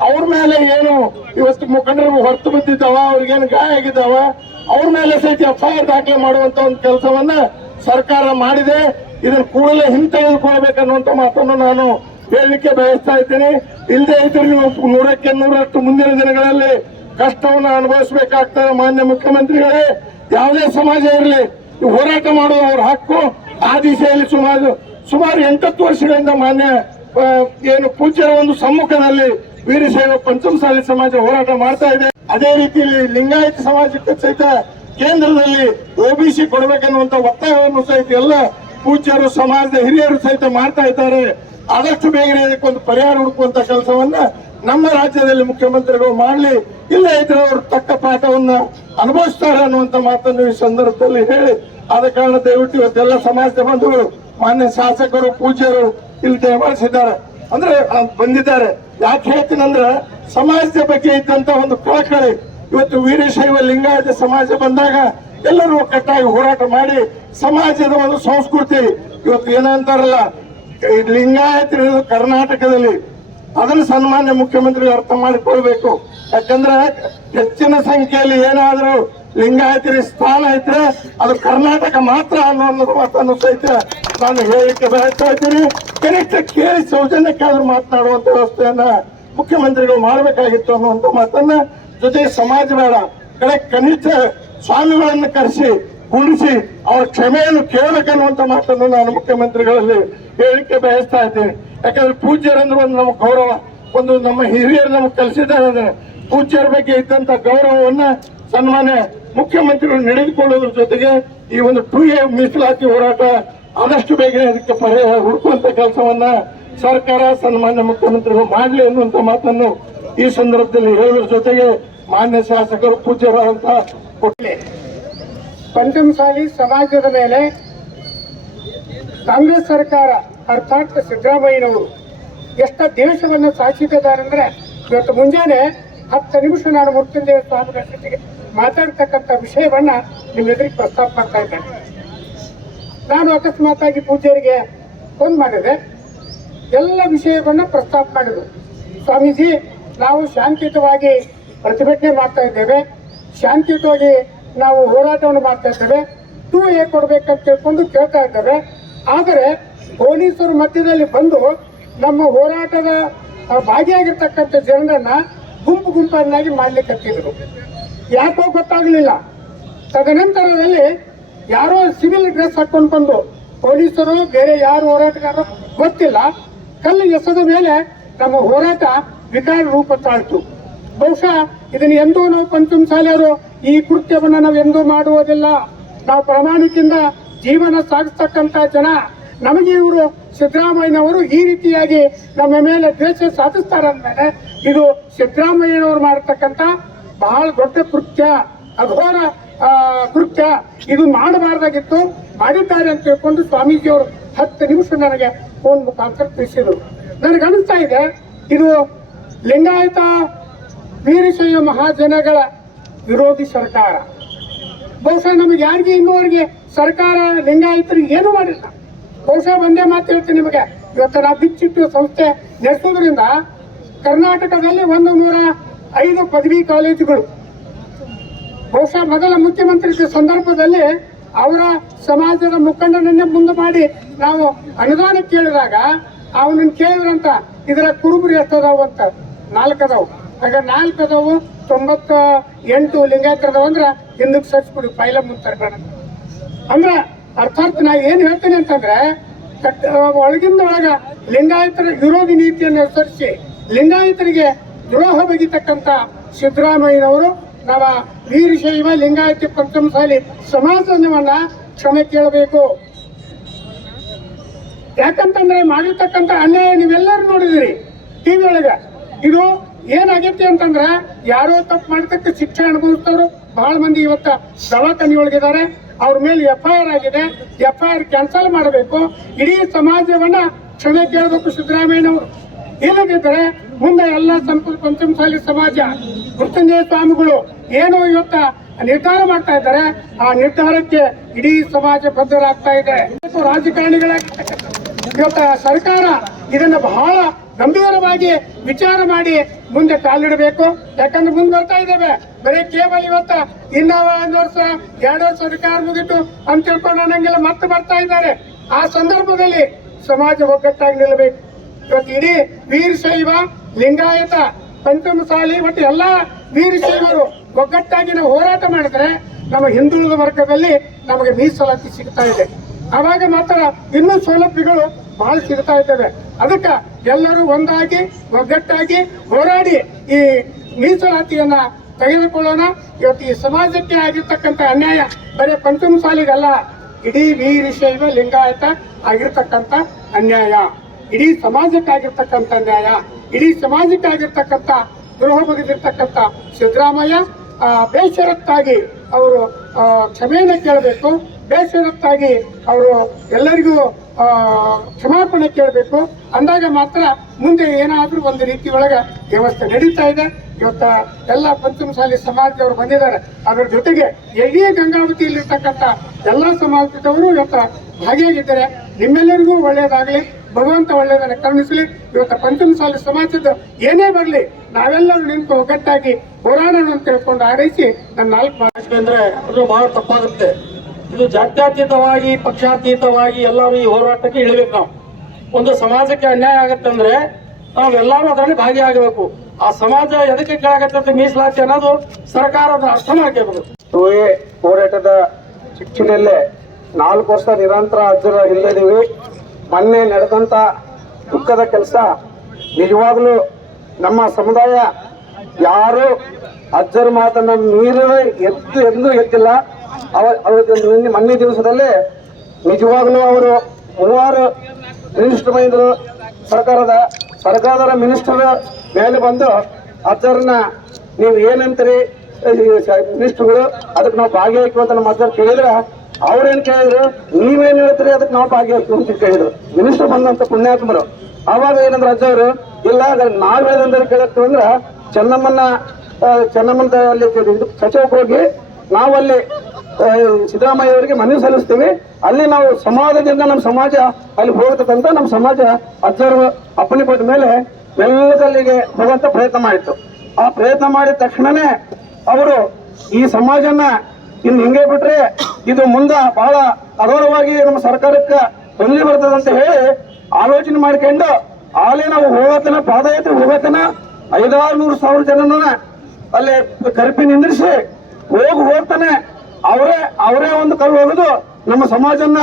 ಅವ್ರ ಮೇಲೆ ಏನು ಇವತ್ತು ಮುಖಂಡರು ಹೊರತು ಬಿದ್ದಿದ್ದಾವ, ಅವ್ರಿಗೇನು ಗಾಯ ಆಗಿದ್ದಾವ, ಅವ್ರ ಮೇಲೆ ಸಹಿತ FIR ದಾಖಲೆ ಮಾಡುವಂತ ಒಂದು ಕೆಲಸವನ್ನ ಸರ್ಕಾರ ಮಾಡಿದೆ. ಇದನ್ನು ಕೂಡಲೇ ಹಿಂತೆಗೆದುಕೊಳ್ಬೇಕನ್ನುವಂತ ಮಾತನ್ನು ನಾನು ಹೇಳಲಿಕ್ಕೆ ಬಯಸ್ತಾ ಇದ್ದೇನೆ. ಇಲ್ಲದೆ ಇದ್ರೆ ನೀವು 100ಕ್ಕೆ 100ರಷ್ಟು ಮುಂದಿನ ದಿನಗಳಲ್ಲಿ ಕಷ್ಟವನ್ನು ಅನುಭವಿಸಬೇಕಾಗ್ತದೆ. ಮಾನ್ಯ ಮುಖ್ಯಮಂತ್ರಿಗಳೇ, ಯಾವುದೇ ಸಮಾಜ ಇರಲಿ, ಹೋರಾಟ ಮಾಡುವ ಅವ್ರ ಹಕ್ಕು. ಆ ದಿಸೆಯಲ್ಲಿ ಸುಮಾರು 8 ವರ್ಷಗಳಿಂದ ಮಾನ್ಯ ಏನು ಪೂಜ್ಯರ ಒಂದು ಸಮ್ಮುಖದಲ್ಲಿ ವೀರಶೈವ ಪಂಚಮಸಾಲಿ ಸಮಾಜ ಹೋರಾಟ ಮಾಡ್ತಾ ಇದೆ. ಅದೇ ರೀತಿಯಲ್ಲಿ ಲಿಂಗಾಯತ ಸಮಾಜಕ್ಕೆ ಸಹಿತ ಕೇಂದ್ರದಲ್ಲಿ OBC ಕೊಡಬೇಕನ್ನುವಂತ ಒತ್ತಾಯವನ್ನು ಸಹಿತ ಎಲ್ಲ ಪೂಜ್ಯರು, ಸಮಾಜದ ಹಿರಿಯರು ಸಹಿತ ಮಾಡ್ತಾ ಇದ್ದಾರೆ. ಆದಷ್ಟು ಬೇಗನೆ ಇದಕ್ಕೊಂದು ಪರಿಹಾರ ಹುಡುಕುವಂತ ಕೆಲಸವನ್ನ ನಮ್ಮ ರಾಜ್ಯದಲ್ಲಿ ಮುಖ್ಯಮಂತ್ರಿಗಳು ಮಾಡಲಿ. ಇಲ್ಲ ಇದ್ರೆ ಅವರು ತಕ್ಕ ಪಾಠವನ್ನ ಅನುಭವಿಸ್ತಾರೆ ಅನ್ನುವಂತ ಮಾತನ್ನು ಈ ಸಂದರ್ಭದಲ್ಲಿ ಹೇಳಿ, ಆದ ಕಾರಣ ದಯವಿಟ್ಟು ಇವತ್ತೆಲ್ಲ ಸಮಾಜದ ಬಂಧುಗಳು, ಮಾನ್ಯ ಶಾಸಕರು, ಪೂಜ್ಯರು ಇಲ್ಲಿ ದಯಮಾಡಿಸಿದ್ದಾರೆ ಅಂದ್ರೆ ಬಂದಿದ್ದಾರೆ. ಯಾಕೆ ಹೇಳ್ತೀನಂದ್ರೆ ಸಮಾಜದ ಬಗ್ಗೆ ಇದ್ದಂತ ಒಂದು ಕಳಕಳಿ ಇವತ್ತು ವೀರಶೈವ ಲಿಂಗಾಯತ ಸಮಾಜ ಬಂದಾಗ ಎಲ್ಲರೂ ಒಕ್ಕಟ್ಟಾಗಿ ಹೋರಾಟ ಮಾಡಿ ಸಮಾಜದ ಒಂದು ಸಂಸ್ಕೃತಿ ಇವತ್ತು ಏನಂತಾರಲ್ಲ, ಲಿಂಗಾಯತರು ಕರ್ನಾಟಕದಲ್ಲಿ ಅದನ್ನು ಸನ್ಮಾನ್ಯ ಮುಖ್ಯಮಂತ್ರಿಗಳು ಅರ್ಥ ಮಾಡಿಕೊಳ್ಬೇಕು. ಯಾಕಂದ್ರೆ ಹೆಚ್ಚಿನ ಸಂಖ್ಯೆಯಲ್ಲಿ ಏನಾದರೂ ಲಿಂಗಾಯತರಿಗೆ ಸ್ಥಾನ ಇದ್ರೆ ಅದು ಕರ್ನಾಟಕ ಮಾತ್ರ ಅನ್ನೋ ಮಾತನ್ನು ಸಹಿತ ನಾನು ಹೇಳಿಕೆ ಬಯಸ್ತಾ ಇದ್ದೀನಿ. ಕನಿಷ್ಠ ಕೇಳಿ ಸೌಜನ್ಯಕ್ಕಾದ್ರೂ ಮಾತನಾಡುವಂತ ವ್ಯವಸ್ಥೆಯನ್ನ ಮುಖ್ಯಮಂತ್ರಿಗಳು ಮಾಡಬೇಕಾಗಿತ್ತು ಅನ್ನುವಂತ ಮಾತನ್ನ, ಜೊತೆಗೆ ಸಮಾಜ ಬೇಡ ಕಡೆ ಕನಿಷ್ಠ ಸ್ವಾಮಿಗಳನ್ನು ಕರೆಸಿ ಕುಳಿಸಿ ಅವ್ರ ಕ್ಷಮೆಯನ್ನು ಕೇಳಬೇಕನ್ನುವಂತ ಮಾತನ್ನು ನಾನು ಮುಖ್ಯಮಂತ್ರಿಗಳಲ್ಲಿ ಹೇಳಿಕೆ ಬಯಸ್ತಾ ಇದ್ದೀನಿ. ಯಾಕಂದ್ರೆ ಪೂಜ್ಯರಂದ್ರೆ ಒಂದು ನಮ್ಮ ಗೌರವ, ಒಂದು ನಮ್ಮ ಹಿರಿಯರು ನಮಗೆ ಕಲಿಸಿದ್ದಾರೆ. ಪೂಜ್ಯರ ಬಗ್ಗೆ ಇದ್ದಂತ ಗೌರವವನ್ನ ಸನ್ಮಾನ್ಯ ಮುಖ್ಯಮಂತ್ರಿಗಳು ನಡೆದುಕೊಳ್ಳೋದ್ರ ಜೊತೆಗೆ ಈ ಒಂದು 2A ಮೀಸಲಾತಿ ಹೋರಾಟ ಆದಷ್ಟು ಬೇಗನೆ ಅದಕ್ಕೆ ಪರಿಹಾರ ಹುಡುಕುವಂತ ಕೆಲಸವನ್ನ ಸರ್ಕಾರ ಸನ್ಮಾನ್ಯ ಮುಖ್ಯಮಂತ್ರಿಗಳು ಮಾಡಲಿ ಅನ್ನುವಂತ ಮಾತನ್ನು ಈ ಸಂದರ್ಭದಲ್ಲಿ ಹೇಳುವುದರ ಜೊತೆಗೆ ಮಾನ್ಯ ಶಾಸಕರು ಪೂಜ್ಯರಾದಂತ ಕೊಟ್ಲೆ ಪಂಚಮಸಾಲಿ ಸಮಾಜದ ಮೇಲೆ ಕಾಂಗ್ರೆಸ್ ಸರ್ಕಾರ ಅರ್ಥಾತ್ ಸಿದ್ದರಾಮಯ್ಯನವರು ಎಷ್ಟ ದೇಶವನ್ನು ಸಾಚಿದ್ದಾರೆ. ಇವತ್ತು ಮುಂಜಾನೆ 10 ನಿಮಿಷ ನಾನು ಮುರುಕೇಂದ್ರ ಸ್ವಾಮಿಗಳ ಜೊತೆಗೆ ಮಾತಾಡ್ತಕ್ಕಂಥ ವಿಷಯವನ್ನ ನಿಮ್ಮ ಎದುರಿಗೆ ಪ್ರಸ್ತಾಪ ಮಾಡ್ತಾ ಇದ್ದೇನೆ. ನಾನು ಅಕಸ್ಮಾತ್ ಆಗಿ ಪೂಜ್ಯರಿಗೆ ಫೋನ್ ಮಾಡಿದೆ, ಎಲ್ಲ ವಿಷಯವನ್ನ ಪ್ರಸ್ತಾಪ ಮಾಡಿದ್ರು. ಸ್ವಾಮೀಜಿ, ನಾವು ಶಾಂತಿಯುತವಾಗಿ ಪ್ರತಿಭಟನೆ ಮಾಡ್ತಾ ಇದ್ದೇವೆ, ಶಾಂತಿಯುತವಾಗಿ ನಾವು ಹೋರಾಟವನ್ನು ಮಾಡ್ತಾ ಇದ್ದೇವೆ, 2A ಕೊಡ್ಬೇಕಂತ ತಿಳ್ಕೊಂಡು ಕೇಳ್ತಾ ಇದ್ದೇವೆ. ಆದರೆ ಪೊಲೀಸರು ಮಧ್ಯದಲ್ಲಿ ಬಂದು ನಮ್ಮ ಹೋರಾಟದ ಭಾಗಿಯಾಗಿರ್ತಕ್ಕಂಥ ಜನರನ್ನ ಗುಂಪನ್ನಾಗಿ ಮಾಡ್ಲಿಕ್ಕತ್ತಿದ್ರು. ಯಾಕೋ ಗೊತ್ತಾಗ್ಲಿಲ್ಲ. ತದನಂತರದಲ್ಲಿ ಯಾರೋ ಸಿವಿಲ್ ಡ್ರೆಸ್ ಹಾಕೊಂಡು ಬಂದು ಪೊಲೀಸರು ಬೇರೆ ಯಾರು ಹೋರಾಟಗಾರರು ಗೊತ್ತಿಲ್ಲ ಕಲ್ಲು ಎಸೆದ ಮೇಲೆ ನಮ್ಮ ಹೋರಾಟ ವಿಕಾರ ರೂಪ ತಾಳ್ತು. ಬಹುಶಃ ಇದನ್ನು ಎಂದೂ ನಾವು ಪಂಚಮಸಾಲಿಯವರು ಈ ಕೃತ್ಯವನ್ನು ನಾವು ಎಂದೂ ಮಾಡುವುದಿಲ್ಲ. ನಾವು ಪ್ರಾಮಾಣಿಕದಿಂದ ಜೀವನ ಸಾಗಿಸ್ತಕ್ಕಂಥ ಜನ. ನಮಗೆ ಇವರು ಸಿದ್ದರಾಮಯ್ಯನವರು ಈ ರೀತಿಯಾಗಿ ನಮ್ಮ ಮೇಲೆ ದ್ವೇಷ ಸಾಧಿಸ್ತಾರಂದ್ಮೇಲೆ ಇದು ಸಿದ್ದರಾಮಯ್ಯನವರು ಮಾಡತಕ್ಕಂಥ ಬಹಳ ದೊಡ್ಡ ಕೃತ್ಯ, ಅಘೋರ ಕೃತ್ಯ. ಇದು ಮಾಡಬಾರ್ದಾಗಿತ್ತು, ಮಾಡಿದ್ದಾರೆ ಅಂತ ತಿಳ್ಕೊಂಡು ಸ್ವಾಮೀಜಿಯವರು 10 ನಿಮಿಷ ನನಗೆ ಫೋನ್ ಮುಖಾಂತರ ತಿಳಿಸಿದರು. ನನಗನ್ನಿಸ್ತಾ ಇದೆ ಇದು ಲಿಂಗಾಯತ ವೀರಶೈವ ಮಹಾಜನಗಳ ವಿರೋಧಿ ಸರ್ಕಾರ. ಬಹುಶಃ ನಮಗೆ ಯಾರಿಗೆ ಇನ್ನೂವರೆಗೆ ಸರ್ಕಾರ ಲಿಂಗಾಯತರಿಗೆ ಏನು ಮಾಡಿಲ್ಲ. ಬಹುಶಃ ಒಂದೇ ಮಾತು ಹೇಳ್ತೀನಿ ನಿಮಗೆ, ಇವತ್ತು ನಾವು ಬಿಚ್ಚಿಟ್ಟು ಸಂಸ್ಥೆ ನಡೆಸೋದ್ರಿಂದ ಕರ್ನಾಟಕದಲ್ಲಿ 105 ಪದವಿ ಕಾಲೇಜುಗಳು. ಬಹುಶಃ ಮೊದಲ ಮುಖ್ಯಮಂತ್ರಿ ಸಂದರ್ಭದಲ್ಲಿ ಅವರ ಸಮಾಜದ ಮುಖಂಡನನ್ನೇ ಮುಂದೆ ಮಾಡಿ ನಾವು ಅನುದಾನ ಕೇಳಿದಾಗ ಅವನನ್ನು ಕೇಳಿದ್ರಂತ ಇದರ ಕುರುಬರು ಎಷ್ಟದಾವು ಅಂತ 4 ಅದಾವು. ಆಗ 4 ಅದಾವು, 98 ಲಿಂಗಾಯತರದಾವ ಅಂದ್ರೆ ಹಿಂದಕ್ಕೆ ಸರ್ಚ್ಬಿಡಿ ಪೈಲ ಮುಂತಾರೆ ಅಂದ್ರೆ ಅರ್ಥಾತ್ ನಾ ಏನ್ ಹೇಳ್ತೇನೆ ಅಂತಂದ್ರೆ ಒಳಗಿಂದ ಒಳಗ ಲಿಂಗಾಯತರ ವಿರೋಧಿ ನೀತಿಯನ್ನು ಅನುಸರಿಸಿ ಲಿಂಗಾಯತರಿಗೆ ದ್ರೋಹ ಬಗೆತಕ್ಕಂತ ಸಿದ್ದರಾಮಯ್ಯನವರು ನಮ್ಮ ವೀರಶೈವ ಲಿಂಗಾಯತ ಪಂಚಮಸಾಲಿ ಸಮಾಜವನ್ನ ಕ್ಷಮೆ ಕೇಳಬೇಕು. ಯಾಕಂತಂದ್ರೆ ಮಾಡಿರ್ತಕ್ಕಂಥ ಅನ್ಯಾಯ ನೀವೆಲ್ಲರೂ ನೋಡಿದಿರಿ ಟಿವಿ ಒಳಗ. ಇದು ಏನಾಗೈತಿ ಅಂತಂದ್ರೆ ಯಾರೋ ತಪ್ಪು ಮಾಡಿದಕ್ಕೆ ಶಿಕ್ಷೆ ಅನುಭವಿಸ್ತಾರೋ ಬಹಳ ಮಂದಿ ಇವತ್ತ ದವಾಖಾನೆ ಒಳಗಿದ್ದಾರೆ. ಅವ್ರ ಮೇಲೆ FIR ಆಗಿದೆ, FIR ಕ್ಯಾನ್ಸಲ್ ಮಾಡಬೇಕು. ಇಡೀ ಸಮಾಜವನ್ನ ಕ್ಷಮೆ ಕೇಳಬೇಕು ಸಿದ್ದರಾಮಯ್ಯನವರು. ಇಲ್ಲದಿದ್ದರೆ ಮುಂದೆ ಎಲ್ಲ ಪಂಚಮಸಾಲಿ ಸಮಾಜ ಮೃತ್ಯುಂಜಯ ಸ್ವಾಮಿಗಳು ಏನು ಇವತ್ತ ನಿರ್ಧಾರ ಮಾಡ್ತಾ ಇದ್ದಾರೆ, ಆ ನಿರ್ಧಾರಕ್ಕೆ ಇಡೀ ಸಮಾಜ ಬದ್ಧರಾಗ್ತಾ ಇದೆ. ರಾಜಕಾರಣಿಗಳಾಗಿ ಇವತ್ತ ಸರ್ಕಾರ ಇದನ್ನ ಬಹಳ ಗಂಭೀರವಾಗಿ ವಿಚಾರ ಮಾಡಿ ಮುಂದೆ ಕಾಲಿಡಬೇಕು. ಯಾಕಂದ್ರೆ ಮುಂದೆ ಬರ್ತಾ ಇದ್ದೇವೆ, ಬರೀ ಕೇವಲ ಇವತ್ತ ಇನ್ನ 1 ವರ್ಷ 2 ವರ್ಷ ಅಧಿಕಾರ ಮುಗಿತು ಅಂತ ತಿಳ್ಕೊಂಡು ಅನ್ನಂಗೆಲ್ಲ ಮತ್ತೆ ಬರ್ತಾ ಇದ್ದಾರೆ. ಆ ಸಂದರ್ಭದಲ್ಲಿ ಸಮಾಜ ಒಗ್ಗಟ್ಟಾಗಿ ನಿಲ್ಲಬೇಕು. ಇವತ್ತು ಇಡೀ ವೀರಶೈವ ಲಿಂಗಾಯತ ಪಂಚಮಸಾಲಿ ಮತ್ತು ಎಲ್ಲಾ ವೀರಶೈವರು ಒಗ್ಗಟ್ಟಾಗಿ ನಾವು ಹೋರಾಟ ಮಾಡಿದ್ರೆ ನಮ್ಮ ಹಿಂದುಳಿದ ವರ್ಗದಲ್ಲಿ ನಮಗೆ ಮೀಸಲಾತಿ ಸಿಗ್ತಾ ಇದೆ. ಆವಾಗ ಮಾತ್ರ ಇನ್ನೂ ಸೌಲಭ್ಯಗಳು ಬಹಳ ಸಿಗ್ತಾ ಇದ್ದೇವೆ. ಅದಕ್ಕೆ ಎಲ್ಲರೂ ಒಂದಾಗಿ ಒಗ್ಗಟ್ಟಾಗಿ ಹೋರಾಡಿ ಈ ಮೀಸಲಾತಿಯನ್ನ ತೆಗೆದುಕೊಳ್ಳೋಣ. ಇವತ್ತು ಈ ಸಮಾಜಕ್ಕೆ ಆಗಿರ್ತಕ್ಕಂಥ ಅನ್ಯಾಯ ಬರೀ ಪಂಚಮಸಾಲಿಗಲ್ಲ, ಇಡೀ ವೀರಶೈವ ಲಿಂಗಾಯತ ಆಗಿರ್ತಕ್ಕಂಥ ಅನ್ಯಾಯ, ಇಡೀ ಸಮಾಜಕ್ಕಾಗಿರ್ತಕ್ಕಂಥ ಅನ್ಯಾಯ, ಇಡೀ ಸಮಾಜಕ್ಕಾಗಿರ್ತಕ್ಕಂಥ ದ್ರೋಹ ಬಗೆದಿರ್ತಕ್ಕಂಥ ಸಿದ್ದರಾಮಯ್ಯ ಬೇಷರತ್ತಾಗಿ ಅವರು ಕ್ಷಮೆಯನ್ನು ಕೇಳಬೇಕು. ಬೇಷರತ್ತಾಗಿ ಅವರು ಎಲ್ಲರಿಗೂ ಕ್ಷಮಾಪಣೆ ಕೇಳಬೇಕು. ಅಂದಾಗ ಮಾತ್ರ ಮುಂದೆ ಏನಾದ್ರೂ ಒಂದು ರೀತಿ ಒಳಗೆ ವ್ಯವಸ್ಥೆ ನಡೀತಾ ಇದೆ. ಇವತ್ತ ಎಲ್ಲ ಪಂಚಮಸಾಲಿ ಸಮಾಜದವರು ಬಂದಿದ್ದಾರೆ. ಅದರ ಜೊತೆಗೆ ಇಡೀ ಗಂಗಾವತಿಯಲ್ಲಿರ್ತಕ್ಕಂಥ ಎಲ್ಲ ಸಮಾಜದವರು ಇವತ್ತ ಭಾಗಿಯಾಗಿದ್ದಾರೆ. ನಿಮ್ಮೆಲ್ಲರಿಗೂ ಒಳ್ಳೆಯದಾಗಲಿ. ಭಗವಂತ ಒಳ್ಳೆಯದನ್ನ ಕರುಣಿಸಲಿ. ಇವತ್ತು ಪಂಚಮಸಾಲಿ ಸಮಾಜದ ಏನೇ ಬರಲಿ ನಾವೆಲ್ಲರೂ ನಿಂತು ಒಗ್ಗಟ್ಟಾಗಿ ಹೋರಾಡೋಣ ಅಂತ ತಿಳ್ಕೊಂಡು ಆರೈಸಿ ನನ್ನ 4 ಮಾತು ಅಂದ್ರೆ ಅದು ಬಹಳ ತಪ್ಪಾಗುತ್ತೆ. ಇದು ಜಾತ್ಯತೀತವಾಗಿ ಪಕ್ಷಾತೀತವಾಗಿ ಎಲ್ಲರೂ ಈ ಹೋರಾಟಕ್ಕೆ ಇಳಿಬೇಕು. ನಾವು ಒಂದು ಸಮಾಜಕ್ಕೆ ಅನ್ಯಾಯ ಆಗತ್ತೆ ಅಂದ್ರೆ ನಾವೆಲ್ಲರೂ ಅದರಲ್ಲಿ ಭಾಗಿಯಾಗಬೇಕು. ಆ ಸಮಾಜ ಎದಕ್ಕೆ ಕೆಳಗತ್ತೆ ಮೀಸಲಾತಿ ಅನ್ನೋದು ಸರ್ಕಾರ ಅದನ್ನ ಅರ್ಥ ಮಾಡ್ಕೋಬೇಕು. ಟೂಎ ಹೋರಾಟದ ಶಿಕ್ಷಣಲ್ಲೇ 4 ವರ್ಷ ನಿರಂತರ ಹಾಜರಾಗಿದ್ದೀವಿ. ಮೊನ್ನೆ ನಡೆದಂತ ದುಃಖದ ಕೆಲಸ ನಿಜವಾಗ್ಲೂ ನಮ್ಮ ಸಮುದಾಯ ಯಾರು ಅಜ್ಜರ ಮಾತನ್ನ ಮೀರದೆ ಎಂದು ಎತ್ತಿಲ್ಲ. ಮೊನ್ನೆ ದಿವಸದಲ್ಲಿ ನಿಜವಾಗ್ಲೂ ಅವರು 3 ಮಿನಿಸ್ಟರ್ ಬಂದರು. ಸರ್ಕಾರದ ಮಿನಿಸ್ಟರ್ ಮೇಲೆ ಬಂದು ಅಜ್ಜರನ್ನ ನೀವು ಏನಂತೀರಿ ಮಿನಿಸ್ಟರ್ಗಳು ಅದಕ್ಕೆ ನಾವು ಭಾಗಿಯಾಯ್ತು ಅಂತ ನಮ್ಮ ಅಜ್ಜರ್ ಕೇಳಿದ್ರೆ ಅವ್ರೇನ್ ಕೇಳಿದ್ರು, ನೀವೇನ್ ಹೇಳ್ತೀರಿ ಅದಕ್ಕೆ ನಾವು ಭಾಗಿಯಾಯ್ತು ಅಂತ ಕೇಳಿದ್ರು ಮಿನಿಸ್ಟರ್ ಬಂದಂತ ಪುಣ್ಯಾತ್ಮರು. ಅವಾಗ ಏನಂದ್ರೆ ಅಜ್ಜವರು ಇಲ್ಲ ನಾವ್ ಹೇಳಿದ್ರೆ ಕೇಳತ್ತೀವಿ ಅಂದ್ರ ಚೆನ್ನಮ್ಮನ ಅಲ್ಲಿ ಸಚಿವಕ್ಕೆ ಹೋಗಿ ನಾವಲ್ಲಿ ಸಿದ್ದರಾಮಯ್ಯ ಅವರಿಗೆ ಮನವಿ ಸಲ್ಲಿಸ್ತೀವಿ. ಅಲ್ಲಿ ನಾವು ಸಮಾಜದಿಂದ ನಮ್ಮ ಸಮಾಜ ಅಲ್ಲಿ ಹೋಗ್ತಕ್ಕಂತ ನಮ್ಮ ಸಮಾಜ ಅಜ್ಜರು ಅಪ್ಪಣೆ ಕೊಟ್ಟ ಮೇಲೆ ಮೆಲ್ಲದಲ್ಲಿಗೆ ಹೋಗುವಂತ ಪ್ರಯತ್ನ ಮಾಡಿತ್ತು. ಆ ಪ್ರಯತ್ನ ಮಾಡಿದ ತಕ್ಷಣನೇ ಅವರು ಈ ಸಮಾಜನ ಇನ್ನು ಹಿಂಗೆ ಬಿಟ್ರೆ ಇದು ಮುಂದೆ ಬಹಳ ಅಗೌರವವಾಗಿ ನಮ್ಮ ಸರ್ಕಾರಕ್ಕೆ ತೊಂದರೆ ಬರ್ತದೆ ಅಂತ ಹೇಳಿ ಆಲೋಚನೆ ಮಾಡ್ಕೊಂಡು ಅಲ್ಲಿ ನಾವು ಹೋಗತನ ಪಾದಯಾತ್ರೆ ಹೋಗತನ 500,000 ಜನನ ಅಲ್ಲಿ ಕರ್ಪಿ ನಿಂದಿರಿಸಿ ಹೋಗ್ತಾನೆ ಅವರೇ ಒಂದು ಕಲ್ಲು ಹೋಗುದು ನಮ್ಮ ಸಮಾಜನ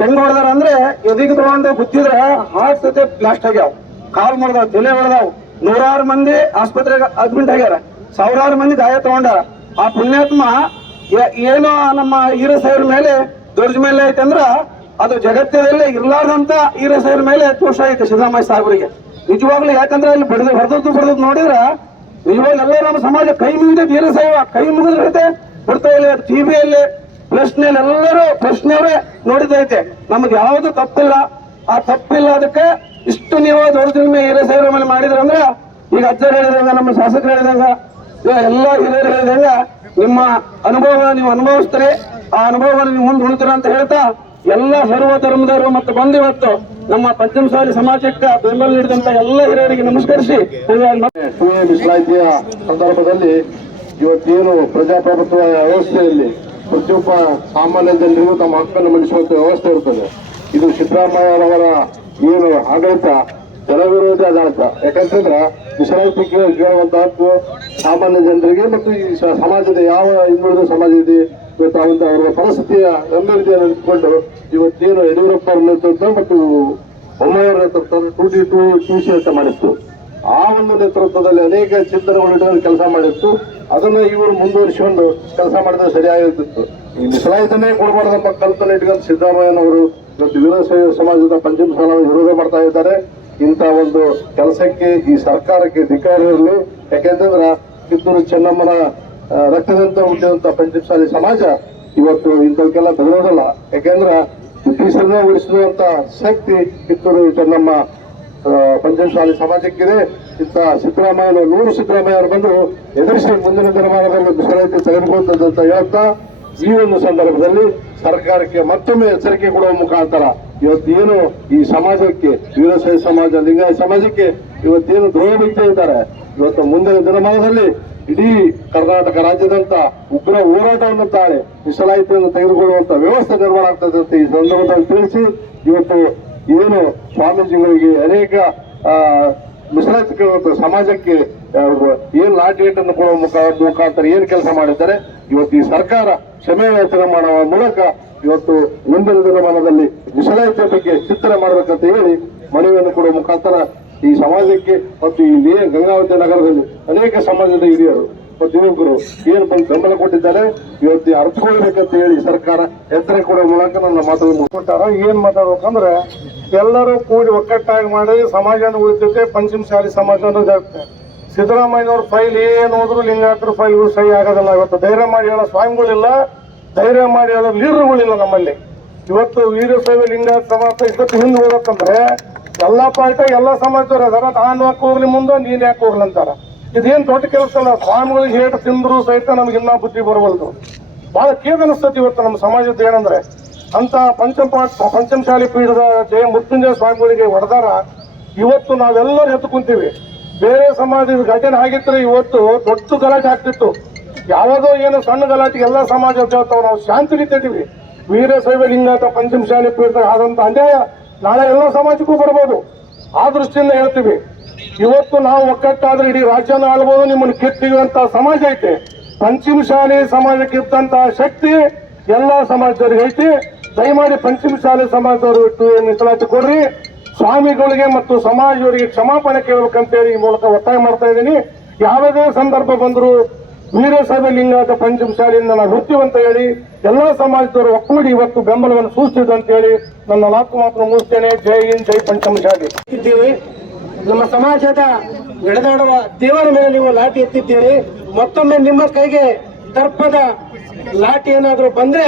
ಹೆಂಗ್ ಹೊಡೆದಾರ ಅಂದ್ರೆ ಎದಿಗೆ ತಗೊಂಡು ಗುದ್ದಿದ್ರೆ ಹಾರ್ಟ್ ಸತೆ ಬ್ಲಾಸ್ಟ್ ಆಗ್ಯಾವ, ಕಾಲ್ ಮಾಡ್ದಾವ್, ತಲೆ ಹೊಡೆದಾವ್, 100 ಮಂದಿ ಆಸ್ಪತ್ರೆಗೆ ಅಡ್ಮಿಟ್ ಆಗ್ಯಾರ, 1000 ಮಂದಿ ಗಾಯ ತಗೊಂಡಾರ. ಆ ಪುಣ್ಯಾತ್ಮ ಏನೋ ನಮ್ಮ ಈರಸಾಹೇಬ್ರ ಮೇಲೆ ದೊಡ್ಡ ಮೇಲೆ ಐತೆ ಅಂದ್ರ ಅದು ಜಗತ್ತದಲ್ಲೇ ಇರ್ಲಾರ್ದಂತ ಈರಸಾಹೇಬ್ರ ಮೇಲೆ ದೋಷ ಐತೆ ಸಿದ್ದರಾಮಯ್ಯ ಸಾಹೇಬರಿಗೆ. ನಿಜವಾಗ್ಲೂ ಯಾಕಂದ್ರೆ ಅಲ್ಲಿ ಹೊಡೆದದ್ದು ನೋಡಿದ್ರ ನಿಜವಾಗ್ಲೂ ಎಲ್ಲ ನಮ್ಮ ಸಮಾಜ ಕೈ ಮುಗಿದ ಈರಸಾಹೇಬ ಕೈ ಮುಗಿದ್ರೆ ಕೊಡ್ತಾ ಇಲ್ಲ. ಟಿವಿಯಲ್ಲಿ ಪ್ರಶ್ನೆಯಲ್ಲಿ ಎಲ್ಲರೂ ಪ್ರಶ್ನೆಯವರೇ ನೋಡಿದೈತೆ. ನಮ್ದು ಯಾವ್ದು ತಪ್ಪಿಲ್ಲ. ಆ ತಪ್ಪಿಲ್ಲ ಅದಕ್ಕೆ ಇಷ್ಟು ನೀವು ದೊಡ್ಡ ಈರಸಾಹೇಬ್ರ ಮೇಲೆ ಮಾಡಿದ್ರಂದ್ರ ಈಗ ಅಜ್ಜರು ಹೇಳಿದಂಗ ನಮ್ಮ ಶಾಸಕರು ಹೇಳಿದಂಗ ಎಲ್ಲ ಹಿರಿಯರು ಹೇಳಿದಂಗ ನಿಮ್ಮ ಅನುಭವ ನೀವು ಅನುಭವಿಸ್ತೀರಿ. ಆ ಅನುಭವವನ್ನು ನೀವು ಮುಂದೆ ಉಳಿತೀರ ಅಂತ ಹೇಳ್ತಾ ಎಲ್ಲ ಸರ್ವ ಧರ್ಮದವರು ಮತ್ತು ಬಂದು ಇವತ್ತು ನಮ್ಮ ಪಂಚಮಸಾಲಿ ಸಮಾಜಕ್ಕೆ ಬೆಂಬಲ ನೀಡಿದಂತ ಎಲ್ಲ ಹಿರಿಯರಿಗೆ ನಮಸ್ಕರಿಸಿ ಮೀಸಲಾತಿಯ ಸಂದರ್ಭದಲ್ಲಿ ಇವತ್ತೇನು ಪ್ರಜಾಪ್ರಭುತ್ವ ವ್ಯವಸ್ಥೆಯಲ್ಲಿ ಪ್ರತಿಯೊಬ್ಬ ಸಾಮಾನ್ಯ ಜನರಿಗೂ ತಮ್ಮ ಹಕ್ಕನ್ನು ಮಂಡಿಸುವಂತ ವ್ಯವಸ್ಥೆ ಇರ್ತದೆ. ಇದು ಸಿದ್ದರಾಮಯ್ಯರವರ ಏನು ಆಡಳಿತ ಜನವಿರೋಧಿ ಆಡಳಿತ. ಯಾಕಂತಂದ್ರ ಮೀಸಲಾತಿ ಕೇಳುವಂತ ಹಕ್ಕು ಸಾಮಾನ್ಯ ಜನರಿಗೆ ಮತ್ತು ಈ ಸಮಾಜದ ಯಾವ ಹಿಂದುಳಿದ ಸಮಾಜ ಇದೆ ಇವತ್ತು ಅವರ ಪರಿಸ್ಥಿತಿಯ ಗಂಭೀರತೆಯನ್ನು ನಿಂತುಕೊಂಡು ಇವತ್ತೇನು ಯಡಿಯೂರಪ್ಪ ಅವರ ನೇತೃತ್ವ ಮತ್ತು ಬೊಮ್ಮಾಯಿಯವರ ನೇತೃತ್ವ 2C ಅಂತ ಮಾಡಿತ್ತು. ಆ ಒಂದು ನೇತೃತ್ವದಲ್ಲಿ ಅನೇಕ ಚಿಂತನೆಗಳು ಕೆಲಸ ಮಾಡಿತ್ತು. ಅದನ್ನ ಇವರು ಮುಂದುವರಿಸಿಕೊಂಡು ಕೆಲಸ ಮಾಡಿದ್ರೆ ಸರಿಯಾಗಿರ್ತಿತ್ತು. ಈ ಮೀಸಲಾತಿನೇ ಕೊಡಬಾರ್ದೆಂಬ ಕಲ್ಪನೆ ಇಟ್ಕೊಂಡು ಸಿದ್ದರಾಮಯ್ಯನವರು ಇವತ್ತು ವೀರಶೈವ ಸಮಾಜದ ಪಂಚಮಸಾಲ ವಿರೋಧ ಮಾಡ್ತಾ ಇದ್ದಾರೆ. ಇಂಥ ಒಂದು ಕೆಲಸಕ್ಕೆ ಈ ಸರ್ಕಾರಕ್ಕೆ ಧಿಕ್ಕಾರ ಇರಲಿ. ಯಾಕೆಂತಂದ್ರ ಕಿತ್ತೂರು ಚೆನ್ನಮ್ಮನ ರಕ್ತದಂತ ಹುಟ್ಟಿದಂತ ಪಂಚಮಸಾಲಿ ಸಮಾಜ ಇವತ್ತು ಇಂಥವಕ್ಕೆಲ್ಲ ಬೆಳೆಯೋದಲ್ಲ. ಯಾಕೆಂದ್ರ ಬ್ರಿಟಿಷರನ್ನ ಉಳಿಸುವಂತ ಶಕ್ತಿ ಕಿತ್ತೂರು ಚೆನ್ನಮ್ಮ ಪಂಚಮಸಾಲಿ ಸಮಾಜಕ್ಕಿದೆ. ಇಂಥ ಸಿದ್ದರಾಮಯ್ಯ 100 ಸಿದ್ದರಾಮಯ್ಯರು ಬಂದು ಎದುರಿಸಿ ಮುಂದಿನ ದಿನಮಾನದಲ್ಲಿ ಮೀಸಲಾತಿ ತೆಗೆದುಕೊಳ್ಳುತ್ತದೆ ಅಂತ ಹೇಳ್ತಾ ಈ ಒಂದು ಸಂದರ್ಭದಲ್ಲಿ ಸರ್ಕಾರಕ್ಕೆ ಮತ್ತೊಮ್ಮೆ ಎಚ್ಚರಿಕೆ ಕೊಡುವ ಮುಖಾಂತರ ಇವತ್ತೇನು ಈ ಸಮಾಜಕ್ಕೆ ವೀರಶೈವ ಸಮಾಜ ಲಿಂಗಾಯತ ಸಮಾಜಕ್ಕೆ ಇವತ್ತೇನು ದ್ರೋಹ ಬೀಗ್ತಾ ಇದ್ದಾರೆ, ಇವತ್ತು ಮುಂದಿನ ದಿನಮಾನದಲ್ಲಿ ಇಡೀ ಕರ್ನಾಟಕ ರಾಜ್ಯದಂತ ಉಗ್ರ ಹೋರಾಟವನ್ನು ತಾಳೆ ಮೀಸಲಾತಿಯನ್ನು ತೆಗೆದುಕೊಳ್ಳುವಂತ ವ್ಯವಸ್ಥೆ ನಿರ್ಮಾಣ ಆಗ್ತದೆ ಅಂತ ಈ ಸಂದರ್ಭದಲ್ಲಿ ತಿಳಿಸಿ ಇವತ್ತು ಏನು ಸ್ವಾಮೀಜಿಗಳಿಗೆ ಅನೇಕ ಮೀಸಲಾತಿ ಕೇಳುವಂತ ಸಮಾಜಕ್ಕೆ ಏನ್ ಲಾಠಿಯನ್ನು ಕೊಡುವ ಮುಖಾಂತರ ಏನ್ ಕೆಲಸ ಮಾಡಿದ್ದಾರೆ. ಇವತ್ತು ಈ ಸರ್ಕಾರ ಕ್ಷಮೆ ಯಾಚನೆ ಮಾಡುವ ಮೂಲಕ ಇವತ್ತು ಮುಂದಿನ ದಿನಮಾನದಲ್ಲಿ ಮೀಸಲಾತಿಯ ಬಗ್ಗೆ ಚಿಂತನೆ ಮಾಡಬೇಕಂತ ಹೇಳಿ ಮನವಿಯನ್ನು ಕೊಡುವ ಮುಖಾಂತರ ಈ ಸಮಾಜಕ್ಕೆ ಮತ್ತು ಇಲ್ಲಿ ಗಂಗಾವತಿ ನಗರದಲ್ಲಿ ಅನೇಕ ಸಮಾಜದ ಹಿರಿಯರು ಮತ್ತು ಯುವಕರು ಏನು ಬಂದು ಬೆಂಬಲ ಕೊಟ್ಟಿದ್ದಾರೆ ಇವತ್ತು ಅರ್ಥಕೊಳ್ಬೇಕಂತ ಹೇಳಿ ಸರ್ಕಾರ ಎತ್ತರ ಕೊಡುವ ಮೂಲಕ ನನ್ನ ಮಾತನ್ನು ಕೊಟ್ಟಾರ. ಏನ್ ಮಾತಾಡ್ಬೇಕಂದ್ರೆ ಎಲ್ಲರೂ ಕೂಡಿ ಒಕ್ಕಟ್ಟಾಗಿ ಮಾಡಿ ಸಮಾಜನ ಉಳಿತೈತೆ. ಪಂಚಮಸಾಲಿ ಸಮಾಜ ಅನ್ನೋದಾಗುತ್ತೆ. ಸಿದ್ದರಾಮಯ್ಯನವ್ರ ಫೈಲ್ ಏನು ಹೋದ್ರು ಲಿಂಗಾಯತರ ಫೈಲ್ಗಳು ಸಹಿ ಆಗೋದಿಲ್ಲ. ಇವತ್ತು ಧೈರ್ಯ ಮಾಡಿ ಹೇಳೋ ಸ್ವಾಮಿಗಳಿಲ್ಲ, ಧೈರ್ಯ ಮಾಡಿ ಹೇಳೋ ಲೀಡರ್ಗಳಿಲ್ಲ ನಮ್ಮಲ್ಲಿ. ಇವತ್ತು ವೀರಶೈವ ಲಿಂಗಾಯತ ಸಮಾಜ ಇಷ್ಟೊತ್ತು ಹಿಂದೆ ಹೋಗತ್ತಂದ್ರೆ ಎಲ್ಲಾ ಪಾರ್ಟಿ ಎಲ್ಲಾ ಸಮಾಜದವ್ರು ಅದಾರ. ನಾನು ಯಾಕೆ ಹೋಗ್ಲಿ ಮುಂದೆ ನೀನ್ ಯಾಕೆ ಹೋಗ್ಲಿ ಅಂತಾರ. ಇದೇನ್ ದೊಡ್ಡ ಕೆಲಸ ಅಲ್ಲ. ಸ್ವಾಮಿಗಳಿಗೆ ಹೇಟ್ ತಿಂದ್ರು ಸಹಿತ ನಮ್ಗೆ ಇನ್ನೂ ಬುದ್ಧಿ ಬರವಲ್ದು. ಬಹಳ ಕೇದ ಅನಿಸ್ತತಿ ಇವತ್ತು ನಮ್ಮ ಸಮಾಜದ ಏನಂದ್ರೆ ಅಂತ ಪಂಚಮಶಾಲಿ ಪೀಠದ ಜಯ ಮೃತ್ಯುಂಜಯ ಸ್ವಾಮಿಗಳಿಗೆ ಹೊಡೆದಾರ ಇವತ್ತು ನಾವೆಲ್ಲರೂ ಎದ್ದು ಕುಂತೀವಿ. ಬೇರೆ ಸಮಾಜದ ಘಟನೆ ಆಗಿದ್ರೆ ಇವತ್ತು ದೊಡ್ಡ ಗಲಾಟೆ ಆಗ್ತಿತ್ತು. ಯಾವುದೋ ಏನೋ ಸಣ್ಣ ಗಲಾಟೆಗೆ ಎಲ್ಲ ಸಮಾಜ ಹೇಳ್ತಾವ, ನಾವು ಶಾಂತಿ ರೀತಿದ್ದೀವಿ. ವೀರಶೈವ ಲಿಂಗಾಯತ ಪಂಚಮಶಾಲಿ ಪೀಠ ಆದಂತ ಅನ್ಯಾಯ ನಾಳೆ ಎಲ್ಲ ಸಮಾಜಕ್ಕೂ ಬರ್ಬೋದು. ಆ ದೃಷ್ಟಿಯಿಂದ ಹೇಳ್ತೀವಿ, ಇವತ್ತು ನಾವು ಒಕ್ಕಟ್ಟಾದ್ರೆ ಇಡೀ ರಾಜ್ಯನ ಆಳ್ಬೋದು, ನಿಮ್ಮನ್ನು ಕಿತ್ತೀವಿ ಅಂತ ಸಮಾಜ ಐತೆ. ಪಂಚಮಶಾಲಿ ಸಮಾಜಕ್ಕೆ ಇದ್ದಂತಹ ಶಕ್ತಿ ಎಲ್ಲಾ ಸಮಾಜದವ್ರಿಗೆ ಐತಿ. ದಯಮಾಡಿ ಪಂಚಮಶಾಲಿ ಸಮಾಜದವರು ಇಟ್ಟು ಮೀಸಲಾತಿ ಕೊಡ್ರಿ. ಸ್ವಾಮಿಗಳಿಗೆ ಮತ್ತು ಸಮಾಜದವರಿಗೆ ಕ್ಷಮಾಪಣೆ ಕೇಳಬೇಕಂತೇಳಿ ಈ ಮೂಲಕ ಒತ್ತಾಯ ಮಾಡ್ತಾ ಇದ್ದೀನಿ. ಯಾವುದೇ ಸಂದರ್ಭ ಬಂದರೂ ವೀರಶೈವ ಲಿಂಗಾಯತ ಪಂಚಮಶಾಲಿಯಿಂದ ನಾವು ಇರ್ತೀವಿ ಅಂತ ಹೇಳಿ ಎಲ್ಲಾ ಸಮಾಜದವರು ಒಕ್ಕೂಡಿ ಇವತ್ತು ಬೆಂಬಲವನ್ನು ಸೂಚಿಸಿದೆ ಅಂತ ಹೇಳಿ ನನ್ನ ನಾಲ್ಕು ಮಾತು ಮುಗಿಸ್ತೇನೆ. ಜೈ ಹಿಂದ್, ಜೈ ಪಂಚಮಶಾಲಿ. ಇದ್ದೀವಿ. ನಮ್ಮ ಸಮಾಜದ ನಡೆದಾಡುವ ದೇವರ ಮೇಲೆ ನೀವು ಲಾಠಿ ಎತ್ತಿದ್ದೀರಿ. ಮತ್ತೊಮ್ಮೆ ನಿಮ್ಮ ಕೈಗೆ ದರ್ಪದ ಲಾಠಿ ಏನಾದರೂ ಬಂದ್ರೆ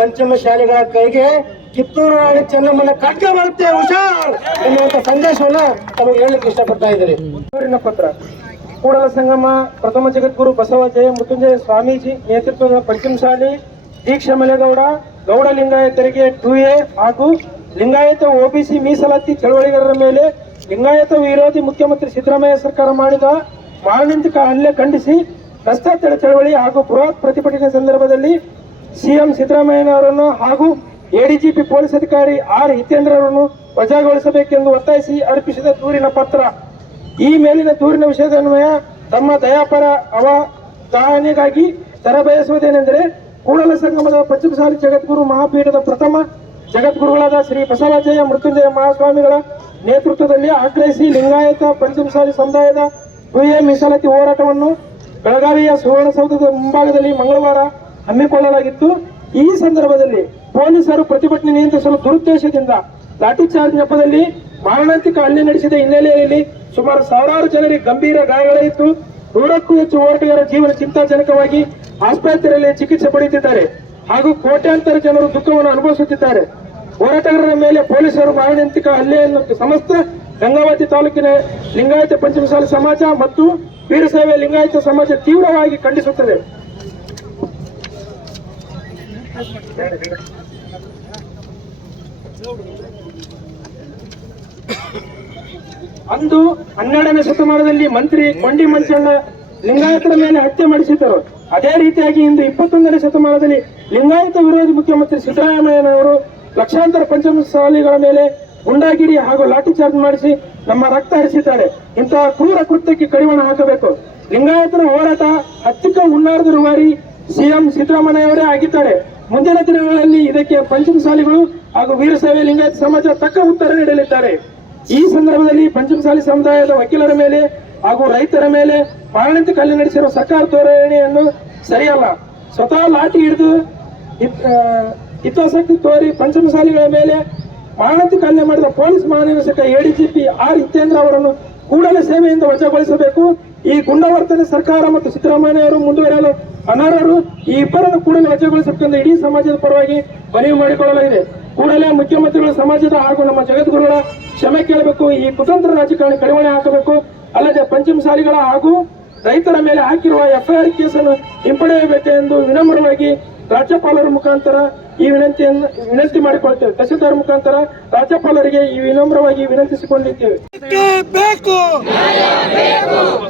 ಪಂಚಮಶಾಲಿಗಳ ಕೈಗೆ ಕಿತ್ತೂರು ರಾಣಿ ಚೆನ್ನಮ್ಮನ ಖಡ್ಗ ಬರುತ್ತೆ, ಹುಷಾರ್ ಎನ್ನುವಂತ ಸಂದೇಶವನ್ನ ತಮಗೆ ಹೇಳಲಿಕ್ಕೆ ಇಷ್ಟಪಡ್ತಾ ಇದ್ದೀರಿ. ಪತ್ರ ಕೂಡಲ ಸಂಗಮ ಪ್ರಥಮ ಜಗದ್ಗುರು ಬಸವ ಜಯ ಮೃತ್ಯುಂಜಯ ಸ್ವಾಮೀಜಿ ನೇತೃತ್ವದ ಪಂಚಮಶಾಲಿ ದೀಕ್ಷಾ ಮಲೆಗೌಡ ಗೌಡ ಲಿಂಗಾಯತರಿಗೆ 2A ಹಾಗೂ ಲಿಂಗಾಯತ OBC ಮೀಸಲಾತಿ ಚಳವಳಿಗಾರರ ಮೇಲೆ ಲಿಂಗಾಯತ ವಿರೋಧಿ ಮುಖ್ಯಮಂತ್ರಿ ಸಿದ್ದರಾಮಯ್ಯ ಸರ್ಕಾರ ಮಾಡಿದ ಮಾರಣಾಂತಿಕ ಹಲ್ಲೆ ಖಂಡಿಸಿ ರಸ್ತೆ ತಡೆ ಚಳವಳಿ ಹಾಗೂ ಬೃಹತ್ ಪ್ರತಿಭಟನೆ ಸಂದರ್ಭದಲ್ಲಿ ಸಿಎಂ ಸಿದ್ದರಾಮಯ್ಯನವರನ್ನು ಹಾಗೂ ADGP ಪೊಲೀಸ್ ಅಧಿಕಾರಿ R ಹಿತೇಂದ್ರರನ್ನು ವಜಾಗೊಳಿಸಬೇಕೆಂದು ಒತ್ತಾಯಿಸಿ ಅರ್ಪಿಸಿದ ದೂರಿನ ಪತ್ರ. ಈ ಮೇಲಿನ ದೂರಿನ ವಿಷಯದನ್ವಯ ತಮ್ಮ ದಯಾಪರ ಅವಧಾನೆಗಾಗಿ ತರಬಯಸುವುದೇನೆಂದರೆ, ಕೂಡಲ ಸಂಗಮದ ಪಂಚಮಶಾಲಿ ಜಗದ್ಗುರು ಮಹಾಪೀಠದ ಪ್ರಥಮ ಜಗದ್ಗುರುಗಳಾದ ಶ್ರೀ ಬಸವಜಯ ಮೃತ್ಯುಂಜಯ ಮಹಾಸ್ವಾಮಿಗಳ ನೇತೃತ್ವದಲ್ಲಿ ಆಗ್ರಹಿಸಿ ಲಿಂಗಾಯತ ಪಂಚಮಶಾಲಿ ಸಮುದಾಯದ 2A ಮೀಸಲಾತಿ ಹೋರಾಟವನ್ನು ಬೆಳಗಾವಿಯ ಸುವರ್ಣಸೌಧದ ಮುಂಭಾಗದಲ್ಲಿ ಮಂಗಳವಾರ ಹಮ್ಮಿಕೊಳ್ಳಲಾಗಿತ್ತು. ಈ ಸಂದರ್ಭದಲ್ಲಿ ಪೊಲೀಸರು ಪ್ರತಿಭಟನೆ ನಿಯಂತ್ರಿಸಲು ದುರುದ್ದೇಶದಿಂದ ಲಾಠಿ ಚಾರ್ಜ್ ನೆಪದಲ್ಲಿ ಮಾರಣಾಂತಿಕ ಹಲ್ಲೆ ನಡೆಸಿದ ಹಿನ್ನೆಲೆಯಲ್ಲಿ ಸುಮಾರು ಸಾವಿರಾರು ಜನರಿಗೆ ಗಂಭೀರ ಗಾಯಗಳಾಯಿತು. 100ಕ್ಕೂ ಹೆಚ್ಚು ಹೋರಾಟಗಾರರ ಜೀವನ ಚಿಂತಾಜನಕವಾಗಿ ಆಸ್ಪತ್ರೆಯಲ್ಲಿ ಚಿಕಿತ್ಸೆ ಪಡೆಯುತ್ತಿದ್ದಾರೆ ಹಾಗೂ ಕೋಟ್ಯಾಂತರ ಜನರು ದುಃಖವನ್ನು ಅನುಭವಿಸುತ್ತಿದ್ದಾರೆ. ಹೋರಾಟಗಾರರ ಮೇಲೆ ಪೊಲೀಸರು ಮಾರಣಾಂತಿಕ ಹಲ್ಲೆಯನ್ನು ಸಮಸ್ತ ಗಂಗಾವತಿ ತಾಲೂಕಿನ ಲಿಂಗಾಯತ ಪಂಚಮಶಾಲಿ ಸಮಾಜ ಮತ್ತು ವೀರಶೈವ ಲಿಂಗಾಯತ ಸಮಾಜ ತೀವ್ರವಾಗಿ ಖಂಡಿಸುತ್ತದೆ. ಅಂದು 12ನೇ ಶತಮಾನದಲ್ಲಿ ಮಂತ್ರಿ ಕೊಂಡಿ ಮಂಚಣ್ಣ ಲಿಂಗಾಯತರ ಮೇಲೆ ಹತ್ಯೆ ಮಾಡಿಸಿದ್ದರು. ಅದೇ ರೀತಿಯಾಗಿ ಇಂದು 21ನೇ ಶತಮಾನದಲ್ಲಿ ಲಿಂಗಾಯತ ವಿರೋಧಿ ಮುಖ್ಯಮಂತ್ರಿ ಸಿದ್ದರಾಮಯ್ಯನವರು ಲಕ್ಷಾಂತರ ಪಂಚಮಶಾಲಿಗಳ ಮೇಲೆ ಗುಂಡಾಗಿರಿ ಹಾಗೂ ಲಾಠಿ ಚಾರ್ಜ್ ಮಾಡಿಸಿ ನಮ್ಮ ರಕ್ತ ಹರಿಸಿದ್ದಾರೆ. ಇಂತಹ ಕ್ರೂರ ಕೃತ್ಯಕ್ಕೆ ಕಡಿವಾಣ ಹಾಕಬೇಕು. ಲಿಂಗಾಯತರ ಹೋರಾಟ ಹತ್ತಿಕ್ಕ ಹುನ್ನಾರದ ರೂವಾರಿ ಸಿಎಂ ಸಿದ್ದರಾಮಯ್ಯವರೇ ಆಗಿದ್ದಾರೆ. ಮುಂದಿನ ದಿನಗಳಲ್ಲಿ ಇದಕ್ಕೆ ಪಂಚಮಶಾಲಿಗಳು ಹಾಗೂ ವೀರಶೈವ ಲಿಂಗಾಯತ ಸಮಾಜ ತಕ್ಕ ಉತ್ತರ ನೀಡಲಿದ್ದಾರೆ. ಈ ಸಂದರ್ಭದಲ್ಲಿ ಪಂಚಮಶಾಲಿ ಸಮುದಾಯದ ವಕೀಲರ ಮೇಲೆ ಹಾಗೂ ರೈತರ ಮೇಲೆ ಮಾರಣಾಂತಿಕ ಹಲ್ಲೆ ನಡೆಸಿರುವ ಸರ್ಕಾರ ಧೋರಣೆಯನ್ನು ಸರಿಯಲ್ಲ. ಸ್ವತಃ ಲಾಠಿ ಹಿಡಿದು ಹಿತಾಸಕ್ತಿ ತೋರಿ ಪಂಚಮಶಾಲಿಗಳ ಮೇಲೆ ಮಾರಣಾಂತಿಕ ಹಲ್ಲೆ ಮಾಡಿದ ಪೊಲೀಸ್ ಮಹಾನಿರ್ದೇಶಕ ADGP R ಹಿತೇಂದ್ರ ಅವರನ್ನು ಕೂಡಲೇ ಸೇವೆಯಿಂದ ವಜಾಗೊಳಿಸಬೇಕು. ಈ ಗುಂಡಾವರ್ತನೆ ಸರ್ಕಾರ ಮತ್ತು ಸಿದ್ದರಾಮಯ್ಯವರು ಮುಂದುವರೆಯಲು ಅನರ್ಹರು. ಈ ಇಬ್ಬರನ್ನು ಕೂಡಲೇ ವಜಾಗೊಳಿಸಬೇಕೆಂದು ಇಡೀ ಸಮಾಜದ ಪರವಾಗಿ ಮನವಿ ಮಾಡಿಕೊಳ್ಳಲಾಗಿದೆ. ಕೂಡಲೇ ಮುಖ್ಯಮಂತ್ರಿಗಳು ಸಮಾಜದ ಹಾಗೂ ನಮ್ಮ ಜಗದ್ಗುರುಗಳ ಕ್ಷಮೆ ಕೇಳಬೇಕು. ಈ ಕುತಂತ್ರ ರಾಜಕಾರಣ ಕಡಿವಾಣ ಹಾಕಬೇಕು. ಅಲ್ಲದೆ ಪಂಚಮಶಾಲಿಗಳ ಹಾಗೂ ರೈತರ ಮೇಲೆ ಹಾಕಿರುವ FIR ಕೇಸನ್ನು ಹಿಂಪಡೆಯಬೇಕೆಂದು ವಿನಮ್ರವಾಗಿ ರಾಜ್ಯಪಾಲರ ಮುಖಾಂತರ ಈ ವಿನಂತಿ ಮಾಡಿಕೊಳ್ಳುತ್ತೇವೆ. ತಹಸೀಲ್ದಾರ್ ಮುಖಾಂತರ ರಾಜ್ಯಪಾಲರಿಗೆ ಈ ವಿನಮ್ರವಾಗಿ ವಿನಂತಿಸಿಕೊಂಡಿದ್ದೇವೆ. ಬೇಕು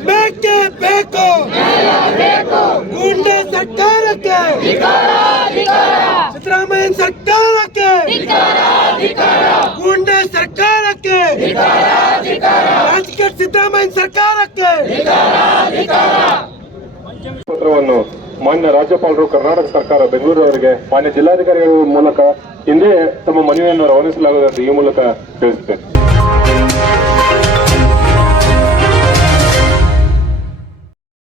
ಬೇಕೇ ಬೇಕು ಗುಂಡೆ ಸರ್ಕಾರಕ್ಕೆ, ಸಿದ್ದರಾಮಯ್ಯ ಸರ್ಕಾರಕ್ಕೆ, ಗುಂಡೆ ಸರ್ಕಾರಕ್ಕೆ, ರಾಜಕೀಯ ಸಿದ್ದರಾಮಯ್ಯ ಸರ್ಕಾರಕ್ಕೆ. ಪತ್ರವನ್ನು ಮಾನ್ಯ ರಾಜ್ಯಪಾಲರು, ಕರ್ನಾಟಕ ಸರ್ಕಾರ, ಬೆಂಗಳೂರವರಿಗೆ ಮಾನ್ಯ ಜಿಲ್ಲಾಧಿಕಾರಿಗಳ ಮೂಲಕ ಹಿಂದೆ ತಮ್ಮ ಮನವಿಯನ್ನು ರವಾನಿಸಲಾಗುತ್ತದೆ ಎಂದು ಈ ಮೂಲಕ ತಿಳಿಸುತ್ತೇನೆ.